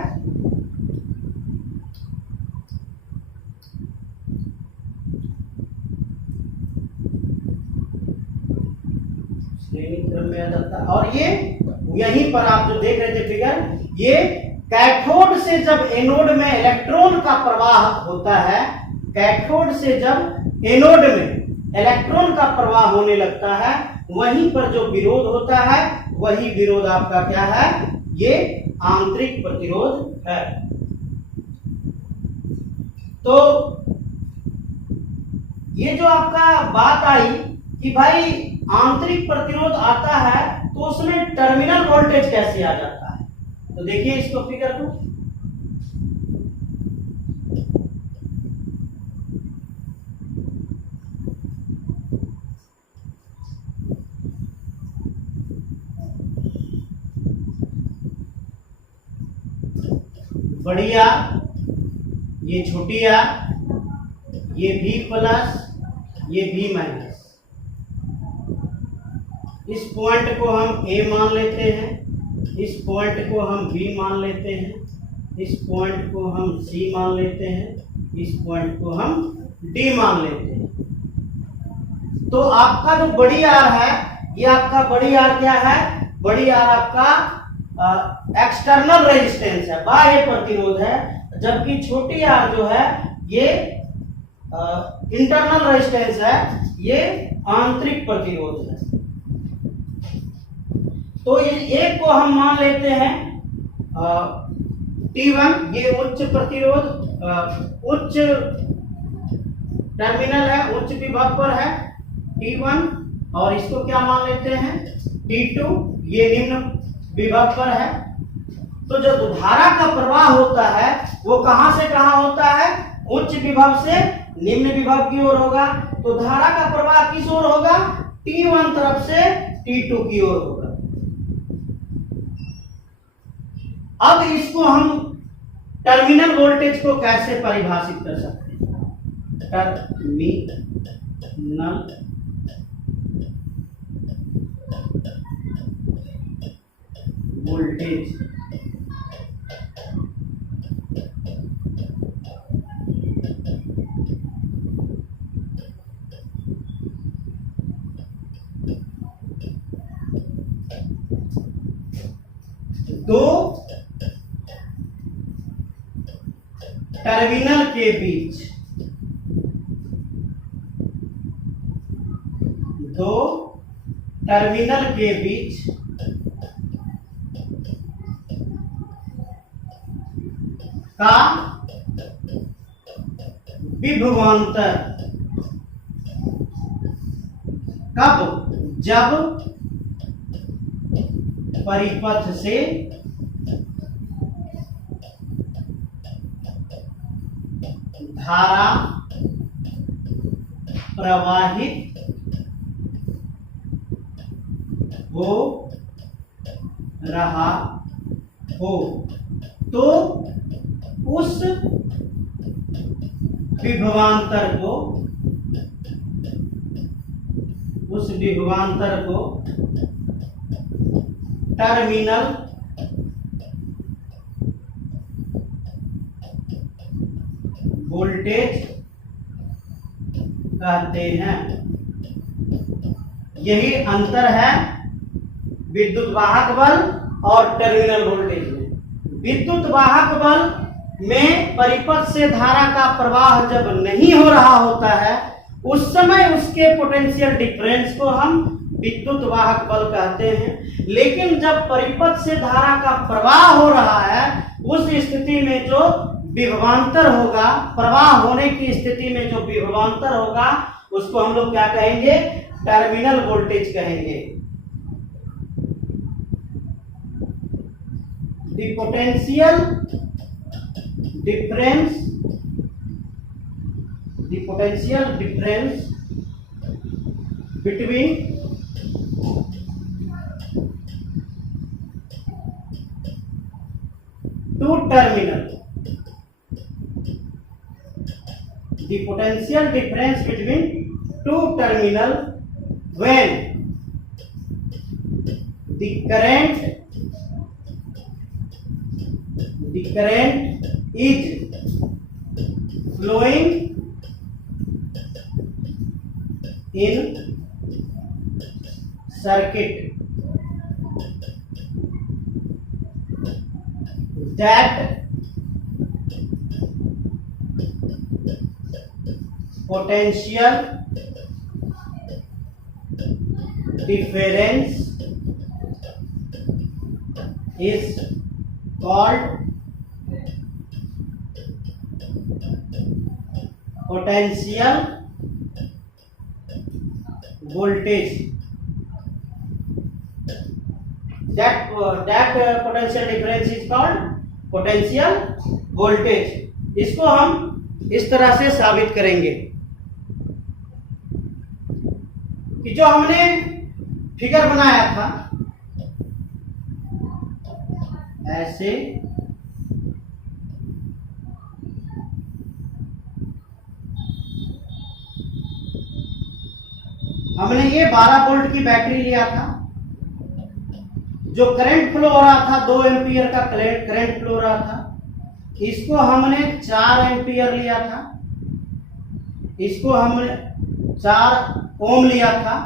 श्रेणी क्रम में आ जाता है। और ये यहीं पर आप जो देख रहे थे फिगर, ये कैथोड से जब एनोड में इलेक्ट्रॉन का प्रवाह होता है, कैथोड से जब एनोड में इलेक्ट्रॉन का प्रवाह होने लगता है, वहीं पर जो विरोध होता है वही विरोध आपका क्या है? ये आंतरिक प्रतिरोध है। तो ये जो आपका बात आई कि भाई आंतरिक प्रतिरोध आता है तो उसमें टर्मिनल वोल्टेज कैसे आ जाता है? तो देखिए इसको फिगर को, बड़ी आर, ये छोटी आर, ये V प्लस, ये V माइनस, इस पॉइंट को हम ए मान लेते हैं, इस पॉइंट को हम बी मान लेते हैं, इस पॉइंट को हम सी मान लेते हैं, इस पॉइंट को हम डी मान लेते हैं। तो आपका जो बड़ी आर है, ये आपका बड़ी आर क्या है? बड़ी आर आपका एक्सटर्नल रेजिस्टेंस है, बाह्य प्रतिरोध है, जबकि छोटी आर जो है ये इंटरनल रेजिस्टेंस है, ये आंतरिक प्रतिरोध है। तो एक को हम मान लेते हैं T1, ये उच्च प्रतिरोध, उच्च टर्मिनल है, उच्च विभव पर है T1, और इसको क्या मान लेते हैं T2, ये निम्न विभव पर है। तो जो धारा का प्रवाह होता है वो कहां से कहां होता है? उच्च विभव से निम्न विभव की ओर होगा। तो धारा का प्रवाह किस ओर होगा? T1 तरफ से T2 की ओर होगा। अब इसको हम टर्मिनल वोल्टेज को कैसे परिभाषित कर सकते हैं? टर्मिनल वोल्टेज दो टर्मिनल के बीच, दो टर्मिनल के बीच का विभवांतर कब? जब परिपथ से धारा प्रवाहित हो रहा हो, तो उस विभवांतर को टर्मिनल वोल्टेज कहते हैं। यही अंतर है विद्युत वाहक बल और टर्मिनल वोल्टेज में। विद्युत वाहक बल में परिपथ से धारा का प्रवाह जब नहीं हो रहा होता है, उस समय उसके पोटेंशियल डिफरेंस को हम विद्युत वाहक बल कहते हैं। लेकिन जब परिपथ से धारा का प्रवाह हो रहा है, उस स्थिति में जो विभवांतर होगा, प्रवाह होने की स्थिति में जो विभवांतर होगा, उसको हम लोग क्या कहेंगे? टर्मिनल वोल्टेज कहेंगे। The potential difference between two terminal, the potential difference between two terminal when the current is flowing in circuit, that potential difference is called potential voltage. That potential difference is called potential voltage. इसको हम इस तरह से साबित करेंगे कि जो हमने फिगर बनाया था ऐसे, हमने ये 12 वोल्ट की बैटरी लिया था, जो करंट फ्लो हो रहा था 2 एम्पियर का करंट फ्लो हो रहा था, इसको हमने 4 एम्पियर लिया था, इसको हमने 4 ओम लिया था।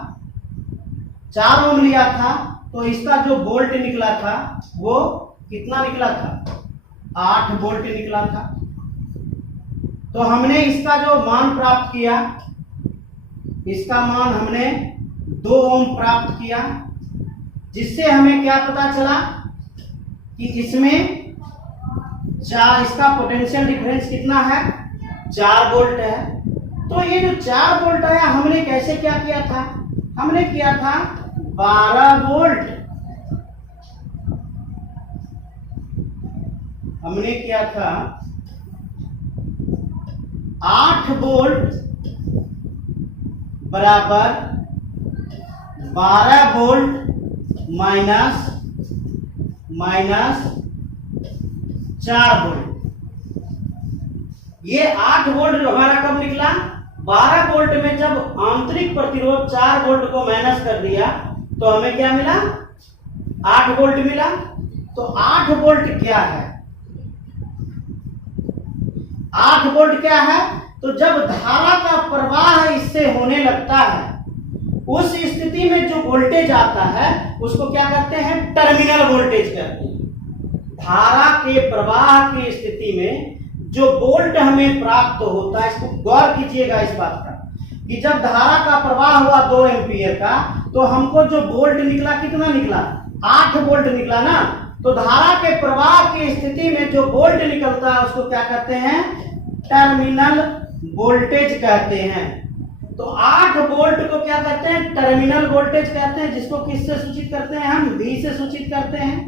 4 ओम लिया था तो इसका जो वोल्ट निकला था वो कितना निकला था? 8 वोल्ट निकला था। तो हमने इसका जो मान प्राप्त किया, इसका मान हमने 2 ओम प्राप्त किया, जिससे हमें क्या पता चला कि इसमें इसका पोटेंशियल डिफरेंस कितना है? 4 वोल्ट है। तो ये जो 4 वोल्ट आया, हमने कैसे क्या किया था? हमने किया था 12 वोल्ट, हमने किया था 8 वोल्ट बराबर 12 वोल्ट माइनस 4 वोल्ट। ये 8 वोल्ट जो हमारा कब निकला? 12 वोल्ट में जब आंतरिक प्रतिरोध 4 वोल्ट को माइनस कर दिया तो हमें क्या मिला? 8 वोल्ट मिला। तो 8 वोल्ट क्या है? 8 वोल्ट क्या है? तो जब धारा का प्रवाह इससे होने लगता है, उस स्थिति में जो वोल्टेज आता है उसको क्या कहते हैं? टर्मिनल वोल्टेज कहते हैं। धारा के प्रवाह की स्थिति में जो वोल्ट हमें प्राप्त होता है, इसको गौर कीजिएगा इस बात का कि जब धारा का प्रवाह हुआ 2 एम्पियर का, तो हमको जो वोल्ट निकला कितना निकला? 8 वोल्ट निकला ना। तो धारा के प्रवाह की स्थिति में जो वोल्ट निकलता है उसको क्या कहते हैं? टर्मिनल वोल्टेज कहते हैं। तो 8 वोल्ट को क्या कहते हैं? टर्मिनल वोल्टेज कहते हैं, जिसको किससे सूचित करते हैं? हम V से सूचित करते हैं।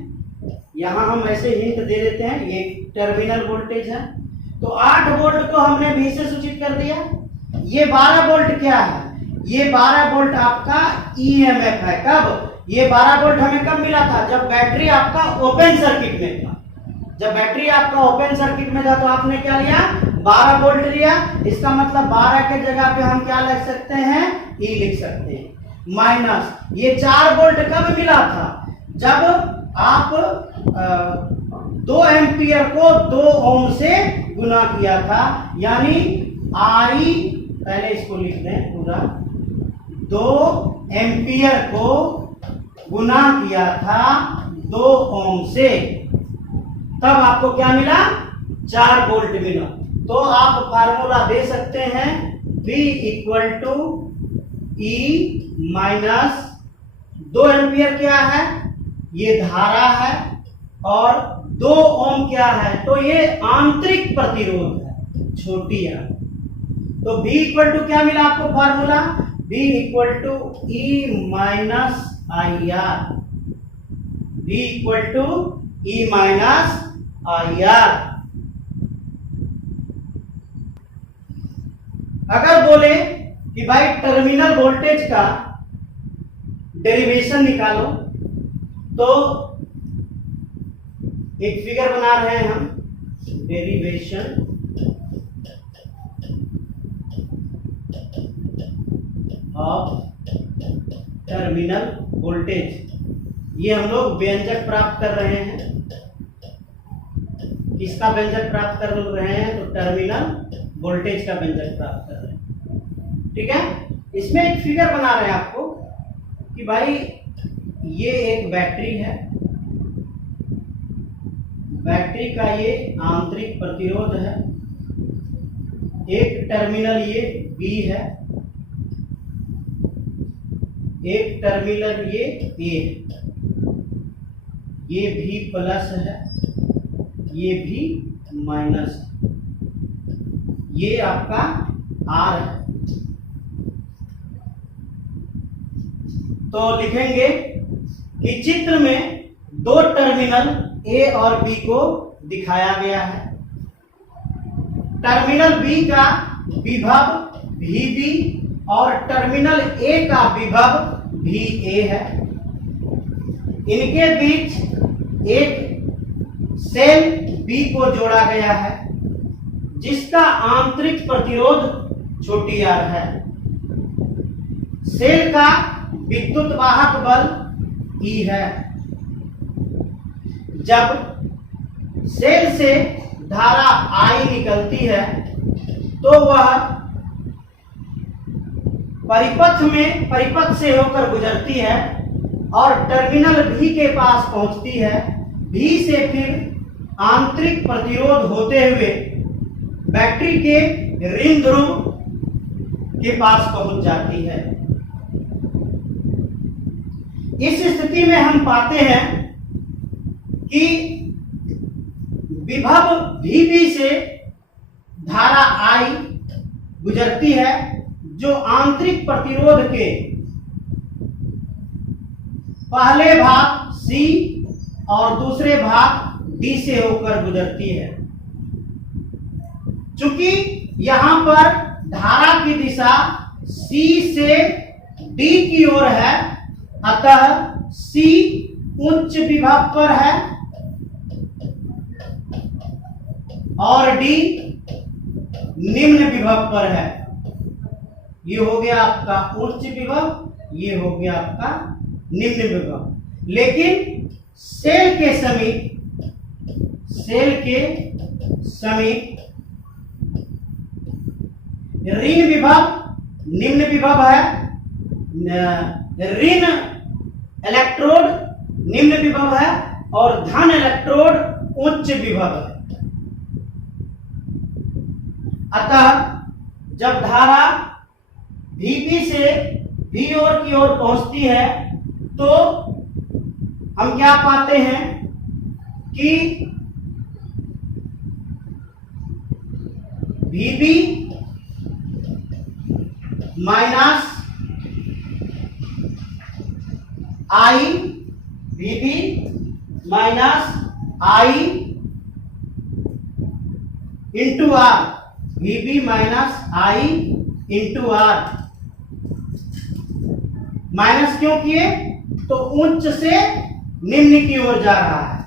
यहां हम ऐसे हिंट दे देते हैं, ये टर्मिनल वोल्टेज है। तो 8 वोल्ट को हमने V से सूचित कर दिया। ये 12 वोल्ट क्या है? ये 12 वोल्ट आपका EMF है। कब? ये 12 वोल्ट हमें कब मिला था? जब बैटरी आपका ओपन सर्किट में था। जब बैटरी आपका ओपन सर्किट में था तो आपने क्या लिया? 12 वोल्ट लिया। इसका मतलब 12 के जगह पे हम क्या लिख सकते हैं? E लिख सकते हैं। माइनस ये 4 वोल्ट कब मिला था? जब आप 2 एम्पियर को 2 ओम से गुना किया था, यानी I, पहले इसको लिख दें पूरा, 2 एम्पियर को गुना किया था 2 ओम से, तब आपको क्या मिला? 4 वोल्ट मिला। तो आप फार्मूला दे सकते हैं V equal to E minus 2 ampere क्या है? ये धारा है, और 2 ओम क्या है? तो ये आंतरिक प्रतिरोध है, छोटी है। तो V इक्वल टू क्या मिला आपको formula? V equal to E minus IR। V equal to E minus IR। अगर बोले कि भाई टर्मिनल वोल्टेज का डेरिवेशन निकालो, तो एक फिगर बना रहे हैं हम, डेरिवेशन ऑफ टर्मिनल वोल्टेज। ये हम लोग व्यंजक प्राप्त कर रहे हैं। किसका व्यंजक प्राप्त कर रहे हैं? तो टर्मिनल वोल्टेज का व्यंजक प्राप्त कर रहे हैं। ठीक है। इसमें एक फिगर बना रहे हैं आपको कि भाई ये एक बैटरी है, बैटरी का ये आंतरिक प्रतिरोध है, एक टर्मिनल ये B है, एक टर्मिनल ये A है, ये भी प्लस है, ये भी माइनस है, ये आपका R है। तो लिखेंगे कि चित्र में 2 टर्मिनल A और B को दिखाया गया है। टर्मिनल B का विभव VB और टर्मिनल A का विभव VA है। इनके बीच एक सेल B को जोड़ा गया है, जिसका आंतरिक प्रतिरोध छोटी r है। सेल का विद्युत वाहक बल E है। जब सेल से धारा I निकलती है तो वह परिपथ से होकर गुजरती है और टर्मिनल V के पास पहुंचती है। V से फिर आंतरिक प्रतिरोध होते हुए बैटरी के ऋण ध्रुव के पास पहुंच जाती है। इस स्थिति में हम पाते हैं कि विभव VB से धारा I गुजरती है जो आंतरिक प्रतिरोध के पहले भाग C और दूसरे भाग D से होकर गुजरती है। चूंकि यहां पर धारा की दिशा C से D की ओर है, अतः C उच्च विभव पर है और D निम्न विभव पर है। ये हो गया आपका उच्च विभव, ये हो गया आपका निम्न विभव। लेकिन सेल के समीप ऋण विभव निम्न विभव है, ऋण इलेक्ट्रोड निम्न विभव है और धन इलेक्ट्रोड उच्च विभव है। अतः जब धारा VB से V की ओर पहुंचती है तो हम क्या पाते हैं कि VB minus I into R, VB minus I into R। Minus क्यों किए? तो उच्च से निम्न की ओर जा रहा है,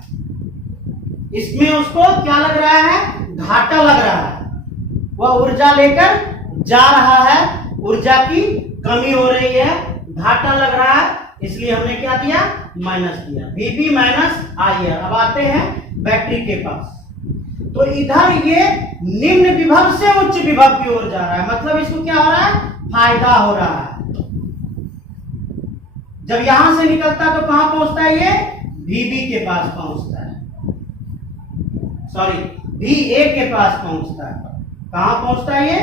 इसमें उसको क्या लग रहा है? घाटा लग रहा है। वह ऊर्जा लेकर जा रहा है, ऊर्जा की कमी हो रही है, घाटा लग रहा है, इसलिए हमने क्या दिया? माइनस दिया। VB minus IR। अब आते हैं बैटरी के पास। तो इधर ये निम्न विभव से उच्च विभव की ओर जा रहा है, मतलब इसको क्या हो रहा है? फायदा हो रहा है। जब यहां से निकलता तो कहां पहुंचता है? ये VB के पास पहुंचता है, सॉरी VA के पास पहुंचता है। कहां पहुंचता है? ये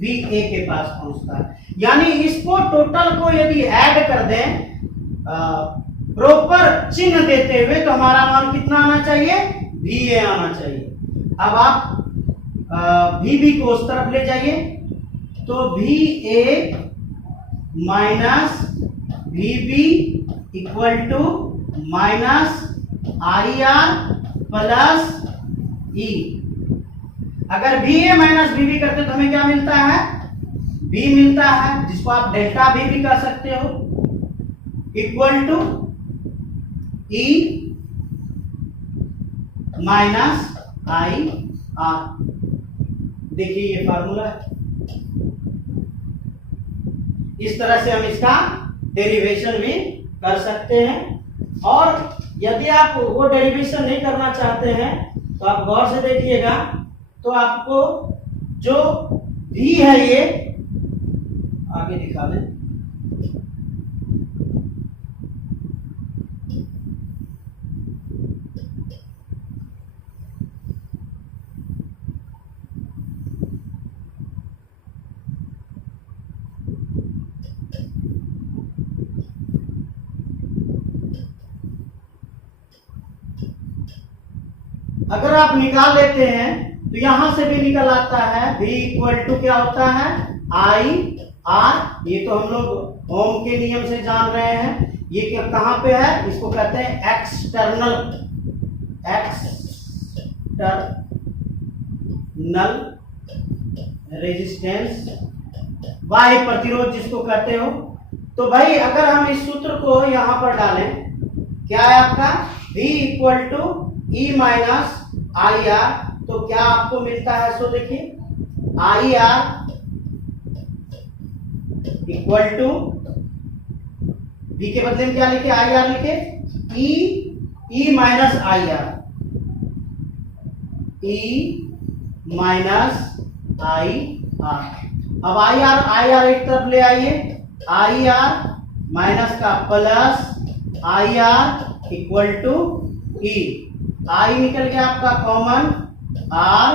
VA के पास पहुंचता है। यानी इसको टोटल को यदि ऐड कर दें प्रॉपर चिन्ह देते हुए तो हमारा मान कितना आना चाहिए? VA आना चाहिए। अब आप VB को उस तरफ ले जाइए तो VA minus VB equal to minus IR plus E। अगर VA माइनस VB करते तो हमें क्या मिलता है? B मिलता है, जिसको आप डेल्टा V भी कर सकते हो, equal to E minus IR। देखिए ये फार्मूला है। इस तरह से हम इसका डेरिवेशन भी कर सकते हैं। और यदि आप वो डेरिवेशन नहीं करना चाहते हैं तो आप गौर से देखिएगा तो आपको जो V है ये आगे दिखा दें। अगर आप निकाल लेते हैं तो यहां से भी निकल आता है V इक्वल टू क्या होता है? IR। ये तो हम लोग ओम के नियम से जान रहे हैं। ये क्या कहां पे है? इसको कहते हैं एक्सटर्नल रेजिस्टेंस, बाह्य प्रतिरोध जिसको कहते हो। तो भाई अगर हम इस सूत्र को यहां पर डालें, क्या है आपका? V equal to E minus IR, तो क्या आपको मिलता है? सो देखिए IR इक्वल टू V के बदले में क्या लिखे? IR लिखे, E minus IR। E minus I R. अब आई आर एक तरफ ले आइए, आई आर माइनस का plus I R equal to E. I निकल गया आपका common, R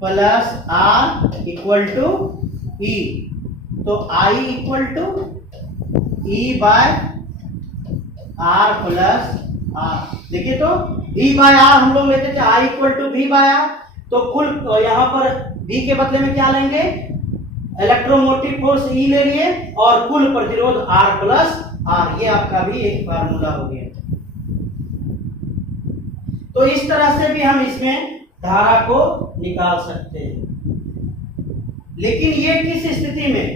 plus R equal to E. तो I equal to E by R plus R. देखिए तो v बाय आर हम लोग लेते थे, I equal to v by R. तो कुल यहाँ पर v के बदले में क्या लेंगे, इलेक्ट्रोमोटिव फोर्स E ले लिए और कुल प्रतिरोध R प्लस R। ये आपका भी एक फार्मूला हो गया। तो इस तरह से भी हम इसमें धारा को निकाल सकते हैं। लेकिन ये किस स्थिति में,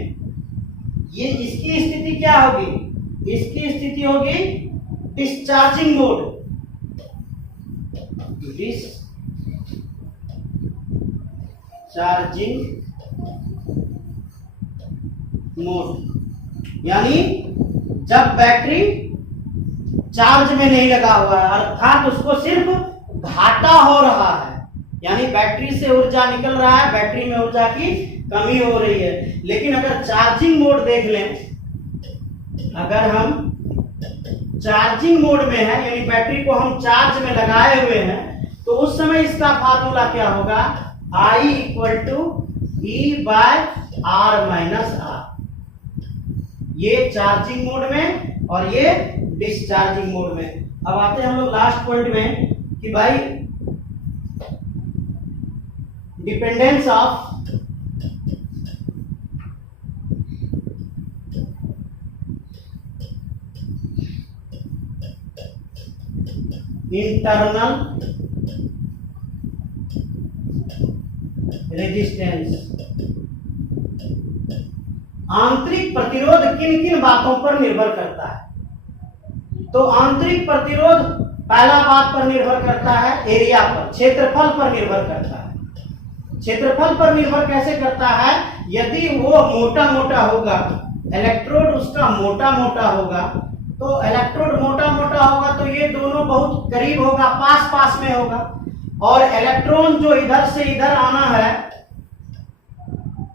ये इसकी स्थिति क्या होगी, इसकी स्थिति होगी डिस्चार्जिंग मोड, डिस्चार्जिंग मोड। यानी जब बैटरी चार्ज में नहीं लगा हुआ है, अर्थात उसको सिर्फ घाटा हो रहा है, यानी बैटरी से ऊर्जा निकल रहा है, बैटरी में ऊर्जा की कमी हो रही है। लेकिन अगर चार्जिंग मोड देख लें, अगर हम चार्जिंग मोड में है, यानी बैटरी को हम चार्ज में लगाए हुए हैं, तो उस समय इसका फार्मूला क्या होगा, I equal to E by R minus R. ये चार्जिंग मोड में और ये डिस्चार्जिंग मोड में। अब आते हैं हम लोग लास्ट पॉइंट में कि भाई डिपेंडेंस ऑफ इंटरनल रेजिस्टेंस। आंतरिक प्रतिरोध किन किन बातों पर निर्भर करता है। तो आंतरिक प्रतिरोध पहला बात पर निर्भर करता है एरिया पर, क्षेत्रफल पर निर्भर करता है। क्षेत्रफल पर निर्भर कैसे करता है, यदि वो मोटा मोटा होगा, इलेक्ट्रोड उसका मोटा मोटा होगा, तो इलेक्ट्रोड मोटा मोटा होगा तो ये दोनों बहुत करीब होगा, पास पास में होगा। और इलेक्ट्रॉन जो इधर से इधर आना है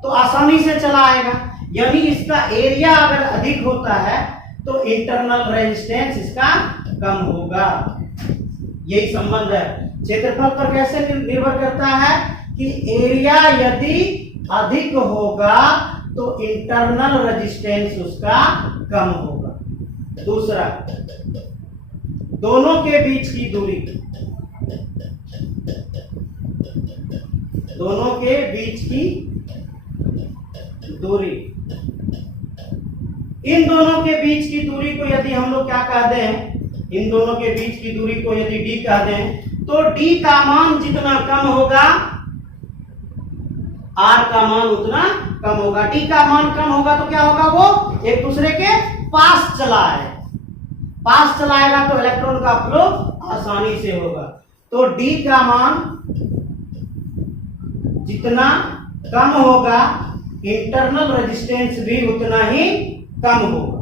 तो आसानी से चला आएगा, यानी इसका एरिया अगर अधिक होता है तो इंटरनल रेजिस्टेंस इसका कम होगा। यही संबंध है। क्षेत्रफल पर कैसे निर्भर करता है कि एरिया यदि अधिक होगा तो इंटरनल रेजिस्टेंस उसका कम होगा। दूसरा, दोनों के बीच की दूरी, दोनों के बीच की दूरी, इन दोनों के बीच की दूरी को यदि हम लोग क्या कह दें, इन दोनों के बीच की दूरी को यदि d कह दें, तो d का मान जितना कम होगा r का मान उतना कम होगा। d का मान कम होगा तो क्या होगा, वो एक दूसरे के पास चला है, पास चलाएगा तो इलेक्ट्रॉन का फ्लो आसानी से होगा। तो d का मान जितना कम होगा इंटरनल रेजिस्टेंस भी उतना ही कम होगा।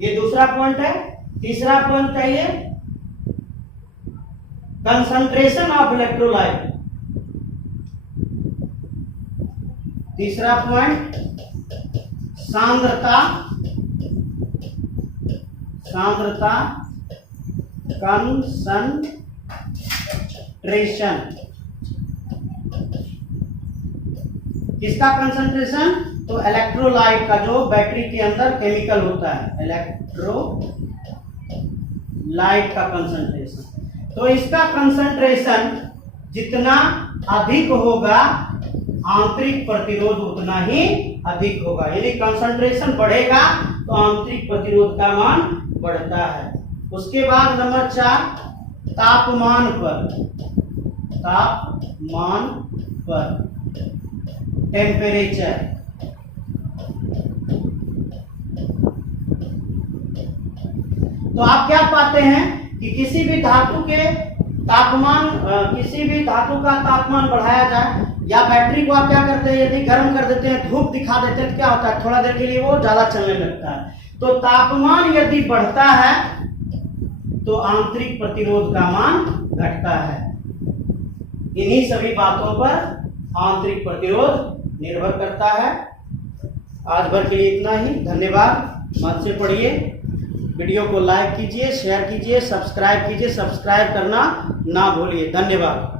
ये दूसरा पॉइंट है। तीसरा पॉइंट चाहिए कंसंट्रेशन ऑफ इलेक्ट्रोलाइट। तीसरा पॉइंट सांद्रता, सांद्रता कंसंट्रेशन। किसका कंसंट्रेशन, तो इलेक्ट्रोलाइट का, जो बैटरी के अंदर केमिकल होता है, इलेक्ट्रोलाइट का कंसंट्रेशन। तो इसका कंसंट्रेशन जितना अधिक होगा आंतरिक प्रतिरोध उतना ही अधिक होगा, यानी कंसंट्रेशन बढ़ेगा तो आंतरिक प्रतिरोध का मान बढ़ता है। उसके बाद नंबर 4, तापमान पर, तापमान पर टेम्परेचर। तो आप क्या पाते हैं कि किसी भी धातु के तापमान, किसी भी धातु का तापमान बढ़ाया जाए, या बैटरी को आप क्या करते हैं, यदि गर्म कर देते हैं, धूप दिखा देते हैं, तो क्या होता है, थोड़ा देर के लिए वो ज्यादा चलने लगता है। तो तापमान यदि बढ़ता है तो आंतरिक प्रतिरोध का मान घटता है। इन्हीं सभी बातों पर आंतरिक प्रतिरोध निर्भर करता है। आज भर के लिए इतना ही। धन्यवाद। मन से पढ़िए, वीडियो को लाइक कीजिए, शेयर कीजिए, सब्सक्राइब कीजिए। सब्सक्राइब करना ना भूलिए। धन्यवाद।